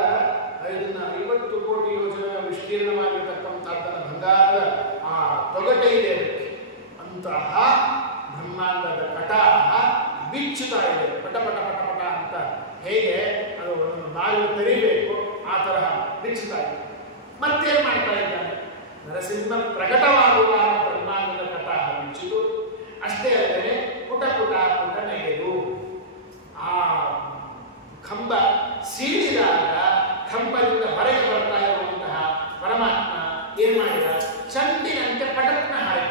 ಇದನ್ನ 50 ಕೋಟಿ ಯೋಜನೆ ವಿಸ್ತೀರ್ಣವಾಗಿರ್ತಕ್ಕಂಥದ್ದನ್ನ ಬಂಗಾರದ ಆ ತೊಗಟೆ ಇದೆ ಅಂತಹ ಬ್ರಹ್ಮಾಂಡದ ಕಟಾಹ ಬಿಚ್ಚುತ್ತಾ ಇದೆ. ಪಟ ಪಟ ಪಟ ಪಟ ಅಂತ ಹೇಗೆ ಅದು ಒಂದು ನಾಲ್ಕು ತೆರಿಬೇಕು ಆ ತರಹ ಬಿಚ್ಚುತ್ತಾ ಇದೆ. ಮತ್ತೇನು ಮಾಡ್ತಾ ಇದ್ದಾನೆ? ನರಸಿಂಹ ಪ್ರಕಟವಾಗುವ ಬ್ರಹ್ಮಾಂಡದ ಕಟಾಹ ಬಿಚ್ಚಿತು. ಅಷ್ಟೇ ಅಲ್ಲದೆ ಪುಟ ಪುಟ ಪುಟ ನೆಗೆದು ಆ ಕಂಬ ಸೀಳಿದಾಗ ಕಂಬದಿಂದ ಹೊರಗೆ ಬರ್ತಾ ಇರುವಂತಹ ಪರಮಾತ್ಮ ಏನ್ ಮಾಡಿದ? ಚಂಡಿನಂತೆ ಪಟಕ್ನ ಹಾರಿ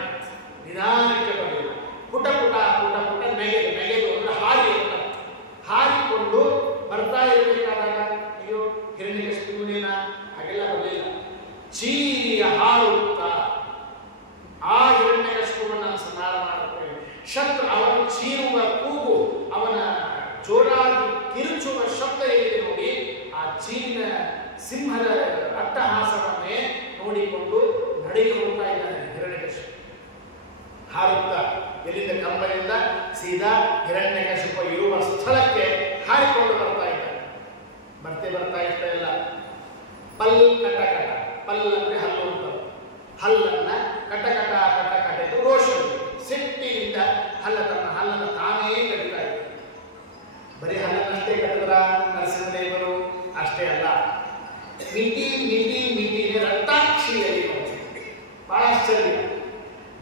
ನಿಧಾನಕ್ಕೆ ಬರಲಿಲ್ಲ. ಪುಟ ಪುಟ ಪುಟ ಪುಟ ನೆಗೆದು ನೆಗೆದು ಅಂದ್ರೆ ಹಾರಿಕೊಂಡು ಬರ್ತಾ ಇರಬೇಕಾದಾಗ ಅಯ್ಯೋ ಹಿರಣ್ಯಕಶಿಪುವಿನ ಹಾಗೆಲ್ಲ ಬರಲಿಲ್ಲ. ಚೀರಿಯ ಹಾರುತ್ತಾ ಆ ಹಿರಣ್ಯಕಶಿಪುವನ್ನು ಸಂಹಾರ ಮಾಡುತ್ತೇವೆ. ಶತ್ರು ಅವನು ಚೀರುವ ಕೂಗು, ಅವನ ಜೋರಾಗಿ ಕಿರುಚುವ ಶಬ್ದ ಏನಿದೆ ನೋಡಿ, ಆ ಚೀರಿನ ಸಿಂಹದ ಅಟ್ಟಹಾಸವನ್ನೇ ನೋಡಿಕೊಂಡು ನಡೆಗೆ ಹೋಗ್ತಾ ಇದ್ದಾನೆ ಹಿರಣ್ಯಕಶಿಪು. ಹಾರುತ್ತಾ ಎಲ್ಲಿಂದ? ಕಂಬದಿಂದ ಸೀದಾ ಹಿರಣ್ಯಕಶಿಪ ಇರುವ ಸ್ಥಳಕ್ಕೆ ಹಾರಿಕೊಂಡು ಬರ್ತಾ ಇದ್ದಾನೆ. ಬರ್ತಾ ಇಷ್ಟ ಇಲ್ಲ. ಪಲ್ ಕಟ ಕಟ, ಪಲ್ ಅಂದ್ರೆ ಹಲ್ಲು ಅಂತ, ಹಲ್ಲನ್ನ ಕಟ ಕಟ ಕಟ ಕಟೆದು ರೋಷ ಸಿಟ್ಟಿನಿಂದ ಹಲ್ಲನ್ನು ತಾನೇ ಕಟ್ಟಿತಾ ಇದ್ದ. ಬರೀ ಹಲ್ಲನ್ನಷ್ಟೇ ಕಟ್ಟಿದ್ರ ನರಸಿಂಹದೇವರು? ಅಷ್ಟೇ ಅಲ್ಲ, ಮಿಟಿ ಮಿಟಿ ಮಿಟಿ ರಕ್ತಾಕ್ಷಿಯಲ್ಲಿ ಬಹಳ ಆಶ್ಚರ್ಯ.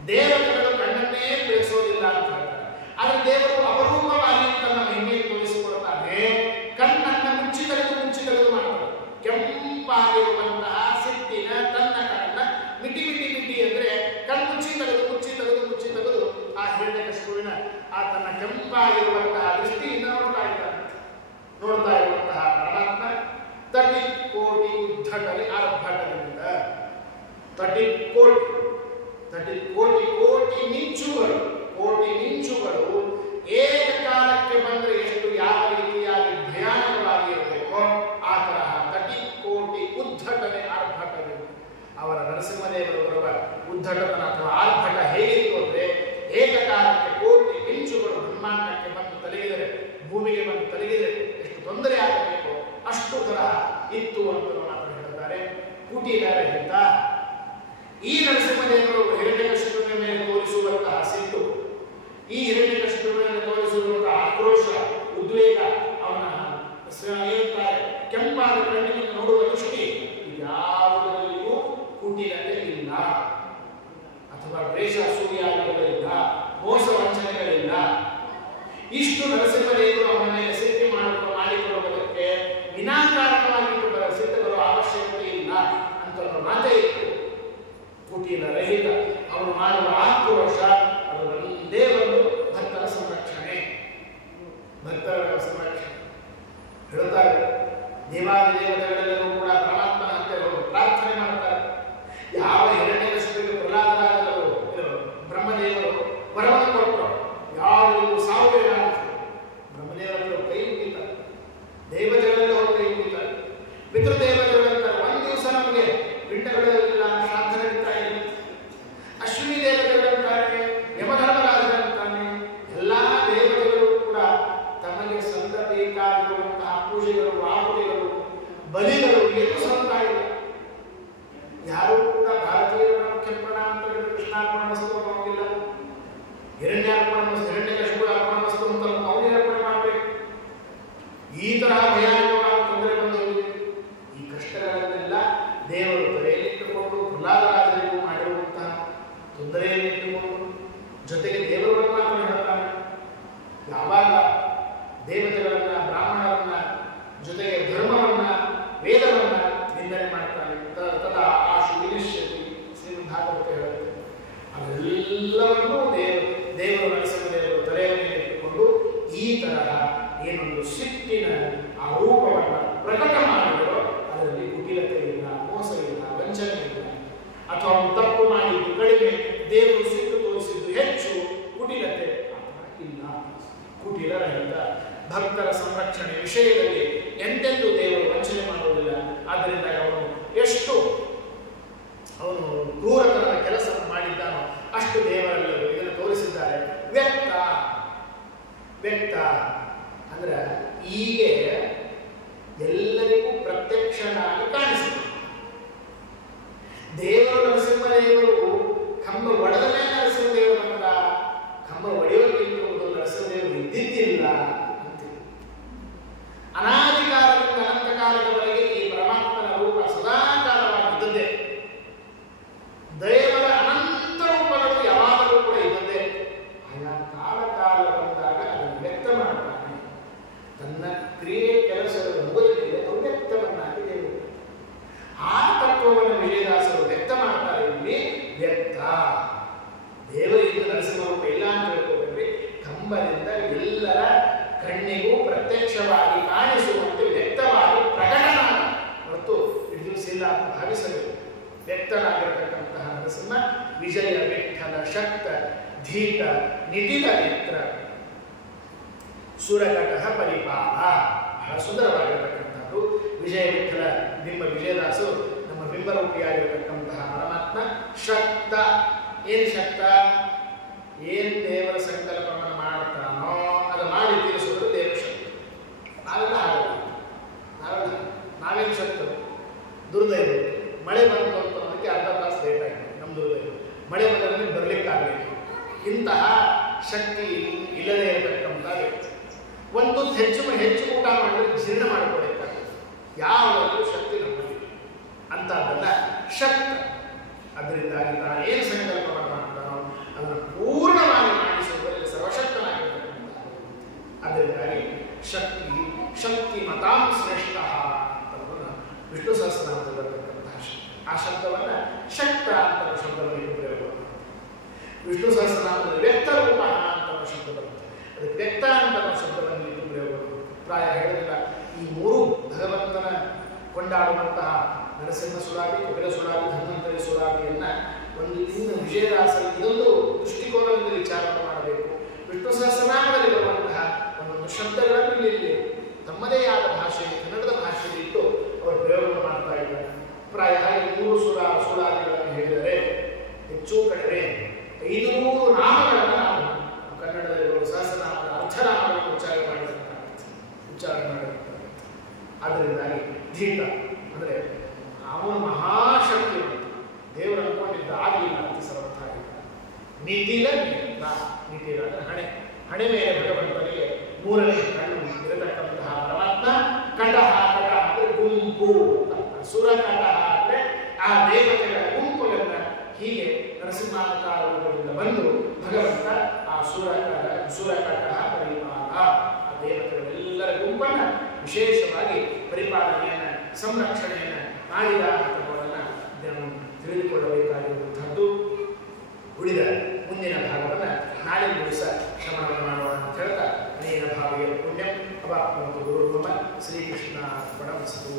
ದೇವತೆಗಳು ಕಣ್ಣನ್ನೇ ಬೆಳೆಸೋದಿಲ್ಲ ಅಂತ ಹೇಳ್ತಾರೆ. ಆದ್ರೆ ದೇವರು ಅಪರೂಪವಾಗಿ ತನ್ನ ಮಹಿಮೆಯನ್ನು ತೋರಿಸಿಕೊಡ್ತಾನೆ. ಕಣ್ಣನ್ನ ಮುಚ್ಚಿ ತೆಗೆದು ಮಾಡ್ತಾರೆ. ಕೆಂಪಾಗಿರುವಂತಹ ಸಿಟ್ಟಿನ ತನ್ನ ಕಣ್ಣನ್ನ ಮಿಟಿ ಮಿಟಿ ಮಿಟಿ ಅಂದ್ರೆ ಕಣ್ಣು ಮುಚ್ಚಿ ತೆಗೆದು ಆ ಹಿರಣ್ಯಕಶಿಪುವಿನ ಆ ತನ್ನ ಕೆಂಪಾಗಿರುವಂತಹ ದೃಷ್ಟಿಯಿಂದ ನೋಡ್ತಾ ಇರುವಂತಹ ಪರಮಾತ್ಮ ತಟಿ ಕೋಟಿ ಉದ್ಧಟಲಿ ಆರ್ಭಟದಿಂದ ಕೋಟಿ ಮಿಂಚುಗಳು ಏಕಕಾಲಕ್ಕೆ ಬಂದರೆ ಎಷ್ಟು ಯಾವ ರೀತಿಯಾಗಿ ಭಯಾನಕವಾಗಿ ಇರಬೇಕೋ ಆ ತರಹ ತಟಿ ಕೋಟಿ ಉದ್ಧಟನೆ ಆರ್ಭಟದಿಂದ ಅವರ ನರಸಿಂಹದೇವರು ಬರುವ ಉದ್ಧಟನ ಅಥವಾ ಆರ್ಭಟ ಹೇಗಿತ್ತು ಅಂದ್ರೆ ಏಕಕಾಲಕ್ಕೆ ಕೋಟಿ ಮಿಂಚುಗಳು ಬ್ರಹ್ಮಾಂಡಕ್ಕೆ ಬಂದು ತಲುಗಿದರೆ, ಭೂಮಿಗೆ ಬಂದು ತಲುಗಿದರೆ ಎಷ್ಟು ತೊಂದರೆ ಆಗಬೇಕು ಅಷ್ಟು ತರಹ ಇತ್ತು ಅಂತ ಮಾತ್ರ ಹೇಳ್ತಾರೆ. ಕುಟಿಲರಹಿತ ಈ ನರಸಿಂಹದೇವರು ಹಿರಣ್ಯಕಶಿಪುವಿನ ಮೇಲೆ ತೋರಿಸುವಂತಹ ಸಿಟ್ಟು, ಈ ಹಿರಣ್ಯಕಶಿಪುವಿನ ಮೇಲೆ ತೋರಿಸುವಂತಹ ಆಕ್ರೋಶ, ಉದ್ವೇಗ, ಅವನ ಹೇಳ್ತಾರೆ ಕೆಂಪಾದ ಕಣ್ಣಿನಿಂದ ನೋಡುವ ದೃಷ್ಟಿ, ಯಾವುದರಲ್ಲಿಯೂ ಕುಟಿಲತೆ ಇಲ್ಲ, ಅಥವಾ ದ್ವೇಷ ಸೂರ್ಯಾದಿಗಳಿಲ್ಲ, ಮೋಸ ವಂಚನೆಗಳಿಲ್ಲ. ಇಷ್ಟು ನರಸಿಂಹದೇವರು ಅವನ ಮೇಲೆ ಸಿಟ್ಟು ಮಾಡಿಕೊಳ್ಳುವುದಕ್ಕೆ ವಿನಾಕಾರಣವಾಗಿಟ್ಟು ಸಿಟ್ಟು ಬರುವ ಅವಶ್ಯಕತೆ ಇಲ್ಲ ಅಂತ ಮಾತೇ ಇತ್ತು. ಕುಟಿಲ ರಹಿತ ಅವನು ಮಾಡುವ ಆಕ್ರೋಶ ಅದು ಒಂದೇ ಒಂದು ಭಕ್ತರ ಸಂರಕ್ಷಣೆ. ಹೇಳ್ತಾರೆ ದೇವಾದಿ ದೇವತೆಗಳೆಲ್ಲರೂ ಕೂಡ ಪರಮಾತ್ಮನ ಅಂತ ಪ್ರಾರ್ಥನೆ ಮಾಡ್ತಾರೆ. ಯಾವ ಹಿರಣ್ಯಕಶಿಪುವಿಗೆ ಪ್ರಹ್ಲಾದರಾಜರು ಬ್ರಹ್ಮದೇವರು ವರವನ್ನು ಕೊಟ್ಟರು, ಯಾವುದು ಸಾವಿರ ಬ್ರಹ್ಮದೇವರ ಕೈ ಮುಗಿತಾರೆ, ದೇವತೆಗಳೆಲ್ಲ ಅವ್ರ ಕೈ ಮುಗಿತಾರೆ, ಪಿತೃದೇವತೆಗಳಂತಾರೆ ಒಂದು ದಿವಸ ನಮಗೆ ಪಿಂಡಗಳೆಲ್ಲ ಶ್ರಾದ್ದ ನಡೀತಾ ಇದೆ. ಅಶ್ವಿನಿ ದೇವತೆಗಳಂತಾರೆ, ಯಮಧರ್ಮರಾಜರಂತಾನೆ, ಎಲ್ಲಾ ದೇವತೆಗಳು ಕೂಡ ತಮಗೆ ಸಲ್ಲಬೇಕಾಗಿರುವಂತಹ ಪೂಜೆಗಳು, ಆಹುತಿಗಳು, ಬಲಿಗಳು ಏನು ಸಲ್ತಾ ಇಲ್ಲ. ಯಾರು ಕೂಡ ಭಾರತೀಯ ಕೆಂಪಣ ಅಂತ ಕೃಷ್ಣಾರ್ಪಣ ವಸ್ತು ಹೋಗಿಲ್ಲ, ಹಿರಣ್ಯಕಶಿಪು ಅರ್ಪಣ ವಸ್ತು ಅಂತ ಅವನಿಗೆ ಅರ್ಪಣೆ ಮಾಡಬೇಕು. ಈ ತರಹ ಭಯಾನಕವಾದ ತೊಂದರೆ ಬಂದೋಗಿದೆ. ಈ ಕಷ್ಟಗಳನ್ನೆಲ್ಲ ದೇವರು ತಲೆಯಲ್ಲಿಟ್ಟುಕೊಂಡು ಪ್ರಹ್ಲಾದರಾಜರಿಗೂ ಮಾಡಿರುವಂತಹ ತೊಂದರೆಯನ್ನಿಟ್ಟುಕೊಂಡು, ಜೊತೆಗೆ ದೇವರುಗಳನ್ನು ಮಾತ್ರ ಹೇಳ್ತಾನೆ. ಯಾವಾಗ ದೇವತೆಗಳನ್ನ, ಬ್ರಾಹ್ಮಣರನ್ನ, ಜೊತೆಗೆ ಧರ್ಮವನ್ನ, ವೇದವನ್ನ ನಿಂದನೆ ಮಾಡ್ತಾನೆ, ತದಾ ಆಶು ವಿನಿಶ್ಯತಿ ಶ್ರೀಮದ್ ಭಾಗವತ ಹೇಳುತ್ತೆ. ಅದೆಲ್ಲವನ್ನೂ ದೇವರು ನರಸಿಂಹದೇವರು ತಲೆಯ ಮೇಲೆ ಇಟ್ಟುಕೊಂಡು ಈ ತರಹ ಏನೊಂದು ಸಿಟ್ಟಿನ ಆ ರೂಪವನ್ನು ಪ್ರಕಟ ಮಾಡಿದರೋ ಅದರಲ್ಲಿ ಕುಟಿಲತೆ ಇಲ್ಲ, ಮೋಸ ಇಲ್ಲ, ವಂಚನೆ ಇಲ್ಲ. ಅಥವಾ ತಪ್ಪು ಮಾಡಿದ್ದು ಕಡಿಮೆ, ದೇವರು ಸಿಟ್ಟು ತೋರಿಸಿದ್ದು ಹೆಚ್ಚು, ಕುಟಿಲತೆ ಇಲ್ಲ. ಕುಟಿಲರಹಿತ ಭಕ್ತರ ಸಂರಕ್ಷಣೆ ವಿಷಯದಲ್ಲಿ ಎಂತೆಂದೂ ದೇವರು ವಂಚನೆ ಮಾಡುವುದಿಲ್ಲ. ಆದ್ದರಿಂದ ಅವನು ಕ್ರೂರತನದ ಕೆಲಸವನ್ನು ಮಾಡಿದ್ದಾನೋ ಅಷ್ಟು ದೇವರೆಲ್ಲರೂ ಇದನ್ನು ತೋರಿಸಿದ್ದಾರೆ. ವ್ಯಕ್ತ ಅಂದ್ರೆ ಹೀಗೆ ಎಲ್ಲರಿಗೂ ಪ್ರತ್ಯಕ್ಷನಾಗಿ ಕಾಣಿಸಿದ ದೇವರು. ನರಸಿಂಹದೇವರು ಕಂಬ ಒಡೆದ ಮೇಲೆ ನರಸಿಂಹದೇವರು ಬಂದ, ಕಂಬ ಒಡೆಯೋಕ್ಕಿಂತ ನರಸಿಂಹದೇವರು ಇದ್ದಿದ್ದಿಲ್ಲ ಅಂತ. ಅನಾದಿ ಕಾಲದಿಂದ ಅನಂತ ಕಾಲದವರೆಗೆ ಈ ಪರಮಾತ್ಮನ ರೂಪ ಸದಾಕಾಲವಾಗಿದ್ದದ್ದೇ. ದೇವರ ಅನಂತ ರೂಪಗಳು ಯಾವಾಗಲೂ ಕೂಡ ಇದ್ದದ್ದೇ. ಆಯಾ ಕಾಲ ಬಂದಾಗ ಅದನ್ನು ವ್ಯಕ್ತ ಮಾಡ್ತಾನೆ. ತನ್ನ ಕ್ರಿಯೆ ಕೆಲಸದ ಮುಗಿದ ಮೇಲೆ ಅವ್ಯಕ್ತವನ್ನಾಗಿ ದೇವರು ಆ ತತ್ವವನ್ನು ವಿಜಯದಾಸರು ವ್ಯಕ್ತ ಮಾಡ್ತಾರೆ. ಇಲ್ಲಿ ವ್ಯಕ್ತ ದೇವರಿಂದ ನರಸಿಂಹರೂಪ ಇಲ್ಲ ಅಂತ ಹೇಳ್ಕೋಬೇಕ್ರಿ. ಕಂಬದಿಂದ ಎಲ್ಲರ ಕಣ್ಣಿಗೂ ಪ್ರತ್ಯಕ್ಷವಾಗಿ ಕಾಣಿಸುವಂತೆ ವ್ಯಕ್ತವಾಗಿ ಪ್ರಕಟನ ಹೊರತು ವಿದ್ಯುಸಿಲ್ಲ ಅಂತ ಭಾವಿಸಬೇಕು. ವ್ಯಕ್ತನಾಗಿರತಕ್ಕಂತಹ ನರಸಿಂಹ ವಿಜಯ ವಿಠಲ ಶಕ್ತ ಧೀಟ ನಿಟಿಲ ನೇತ್ರ ಸುರಕಟಹ ಪರಿಪಾಲ. ಬಹಳ ಸುಂದರವಾಗಿರತಕ್ಕಂಥದ್ದು ವಿಜಯ ವಿಠಲ ಬಿಂಬ. ವಿಜಯದಾಸು ನಮ್ಮ ಬಿಂಬರೂಪಿಯಾಗಿರತಕ್ಕಂತಹ ಪರಮಾತ್ಮ ಶಕ್ತ. ಏನ್ ಶಕ್ತ? ಏನ್ ದೇವರ ಸಂಕಲ್ಪವನ್ನು ಮಾಡ್ತಾನೋ ಅದು ಮಾಡಿ ತೀರಿಸುವುದು ದೇವರ ಶಕ್ತಿ. ನಾವೆಲ್ಲ ಆಗಲ್ಲ. ನಾವೇನು ಶಕ್ತ? ದುರ್ದೈವ. ಮಳೆ ಬಂತು ಅಂತ ಅನ್ನೋದಕ್ಕೆ ಅರ್ಧ ತಾಸು ಲೇಟ್ ಆಗಿದೆ. ನಮ್ಮ ದುರ್ದೈವ. ಮಳೆ ಬಂದರೆ ಬರಲಿಕ್ಕಾಗಬೇಕು. ಇಂತಹ ಶಕ್ತಿ ಇಲ್ಲದೆ ಇರತಕ್ಕಂಥ ವ್ಯಕ್ತಿ. ಒಂದು ಹೆಚ್ಚು ಊಟ ಮಾಡಿದ್ರೆ ಜೀರ್ಣ ಮಾಡಿಕೊಳ್ಳಬೇಕಾಗುತ್ತೆ. ಯಾವಾಗಲೂ ಶಕ್ತಿ ನಮ್ಮಲ್ಲಿ ಅಂತದ್ದಲ್ಲ ಶಕ್ತ. ಅದರಿಂದಾಗಿ ನಾನು ಏನು ಸಂಕಲ್ಪವನ್ನು ಮಾಡ್ತಾನೋ ಅದನ್ನು ಪೂರ್ಣವಾಗಿ ಮಾಡಿಸುವುದರಲ್ಲಿ ಸರ್ವಶಕ್ತನಾಗಿರ್ತಕ್ಕಂಥ. ಅದರಿಂದಾಗಿ ಶಕ್ತಿ ಮತಾಂ ಶ್ರೇಷ್ಠ ಅಂತವನ್ನು ವಿಷ್ಣು ಸಹಸ್ರನಾಮದಲ್ಲಿ ಬರತಕ್ಕಂತಹ ಆ ಶಬ್ದವನ್ನು ಶಕ್ತ ಅಂತ ಶಬ್ದವನ್ನು ಉಪಯೋಗ ಮಾಡ್ತಾರೆ. ವಿಷ್ಣು ಸಹಸ್ರನಾಮದಲ್ಲಿ ವ್ಯಕ್ತ ರೂಪ ಅಂತ ಶಬ್ದ ಬರುತ್ತೆ. ಅದಕ್ಕೆ ವ್ಯಕ್ತ ಅಂತ ಶಬ್ದವನ್ನು ಉಪಯೋಗ ಮಾಡ್ತಾರೆ. ಪ್ರಾಯ ಹೇಳಿಲ್ಲ, ಈ ಮೂರು ಭಗವಂತನ ಕೊಂಡಾಡುವಂತಹ ನರಸಿಂಹ ಸುಳಾದಿ, ಕಪಿಲ ಸುಳಾದಿ, ಧನ್ವಂತರಿ ಸುಳಾದಿಯನ್ನ ಒಂದು ಇನ್ನು ವಿಜಯದಾಸರು ಇದೊಂದು ದೃಷ್ಟಿಕೋನದಿಂದ ವಿಚಾರ ಮಾಡಬೇಕು. ವಿಷ್ಣು ಸಹಸ್ರನಾಮದಲ್ಲಿ ಬರುವಂತಹ ಒಂದೊಂದು ಶಬ್ದಗಳನ್ನು ಇಲ್ಲಿ ತಮ್ಮದೇ ಆದ ಭಾಷೆಯಲ್ಲಿ, ಕನ್ನಡದ ಭಾಷೆಯಲ್ಲಿ ಇಟ್ಟು ಅವರು ಪ್ರಯೋಗ ಮಾಡ್ತಾ ಇದ್ದಾರೆ. ಪ್ರಾಯ ಮೂರು ಸುಳಾದಿಗಳನ್ನು ಹೇಳಿದರೆ ಹೆಚ್ಚು ಕಡಿಮೆ 500 ನಾಮಗಳನ್ನು ನಾವು ಕನ್ನಡದಲ್ಲಿ ಸಹಸ್ರನಾಮದ ಅರ್ಥನಾಮಗಳನ್ನು ಉಚ್ಚಾರ ಮಾಡಿರ್ತಾರೆ. ಆದ್ದರಿಂದಾಗಿ ಧೀಟ ಅಂದರೆ ಅವನು ಮಹಾಶಕ್ತಿ. ದೇವರು ಅನ್ಕೊಂಡಿದ್ದ ಆಗಲಿಲ್ಲ ಅಂತ ಸರ್ವಥ ಆಗಿಲ್ಲ. ನಿಟಿಲ ನಿಟಿಲ ಅಂದರೆ ಹಣೆ ಮೇಲೆ ಭಗವಂತನಿಗೆ ಮೂರನೇ ಕಣ್ಣು ಇರತಕ್ಕಂತಹ ಪರಮಾತ್ಮ. ಕಟಹ ಅಂದರೆ ಗುಂಪು. ಸುರಕಟಹ ಅಂದರೆ ಆ ದೇವತೆಗಳ ಗುಂಪುಗಳನ್ನ ಹೀಗೆ ನರಸಿಂಹಾವತಾರ ರೂಪದಿಂದ ಬಂದು ಭಗವಂತ ಆ ಸುರಕಟಹ ಪರಿಪಾಲ, ಆ ದೇವತೆಗಳೆಲ್ಲರ ಗುಂಪನ್ನು ವಿಶೇಷವಾಗಿ ಪರಿಪಾಲನೆಯನ್ನು, ಸಂರಕ್ಷಣೆಯನ್ನು ಮಾಡಿದ ಅಂತಗಳನ್ನು ತಿಳಿದುಕೊಳ್ಳಬೇಕಾಗಿರುವಂಥದ್ದು. ಉಳಿದ ಮುಂದಿನ ಭಾಗವನ್ನು ನಾಳೆ ದಿವಸ ಶ್ರವಣವನ್ನು ಮಾಡೋಣ ಅಂತ ಹೇಳ್ತಾ ಅನೇಕ ಭಾವಿಯ ಪುಣ್ಯ ಅವಾಪ್ನೋತು ಗುರುರ್ಮಮ ಶ್ರೀಕೃಷ್ಣ ಅರ್ಪಣಮಸ್ತು.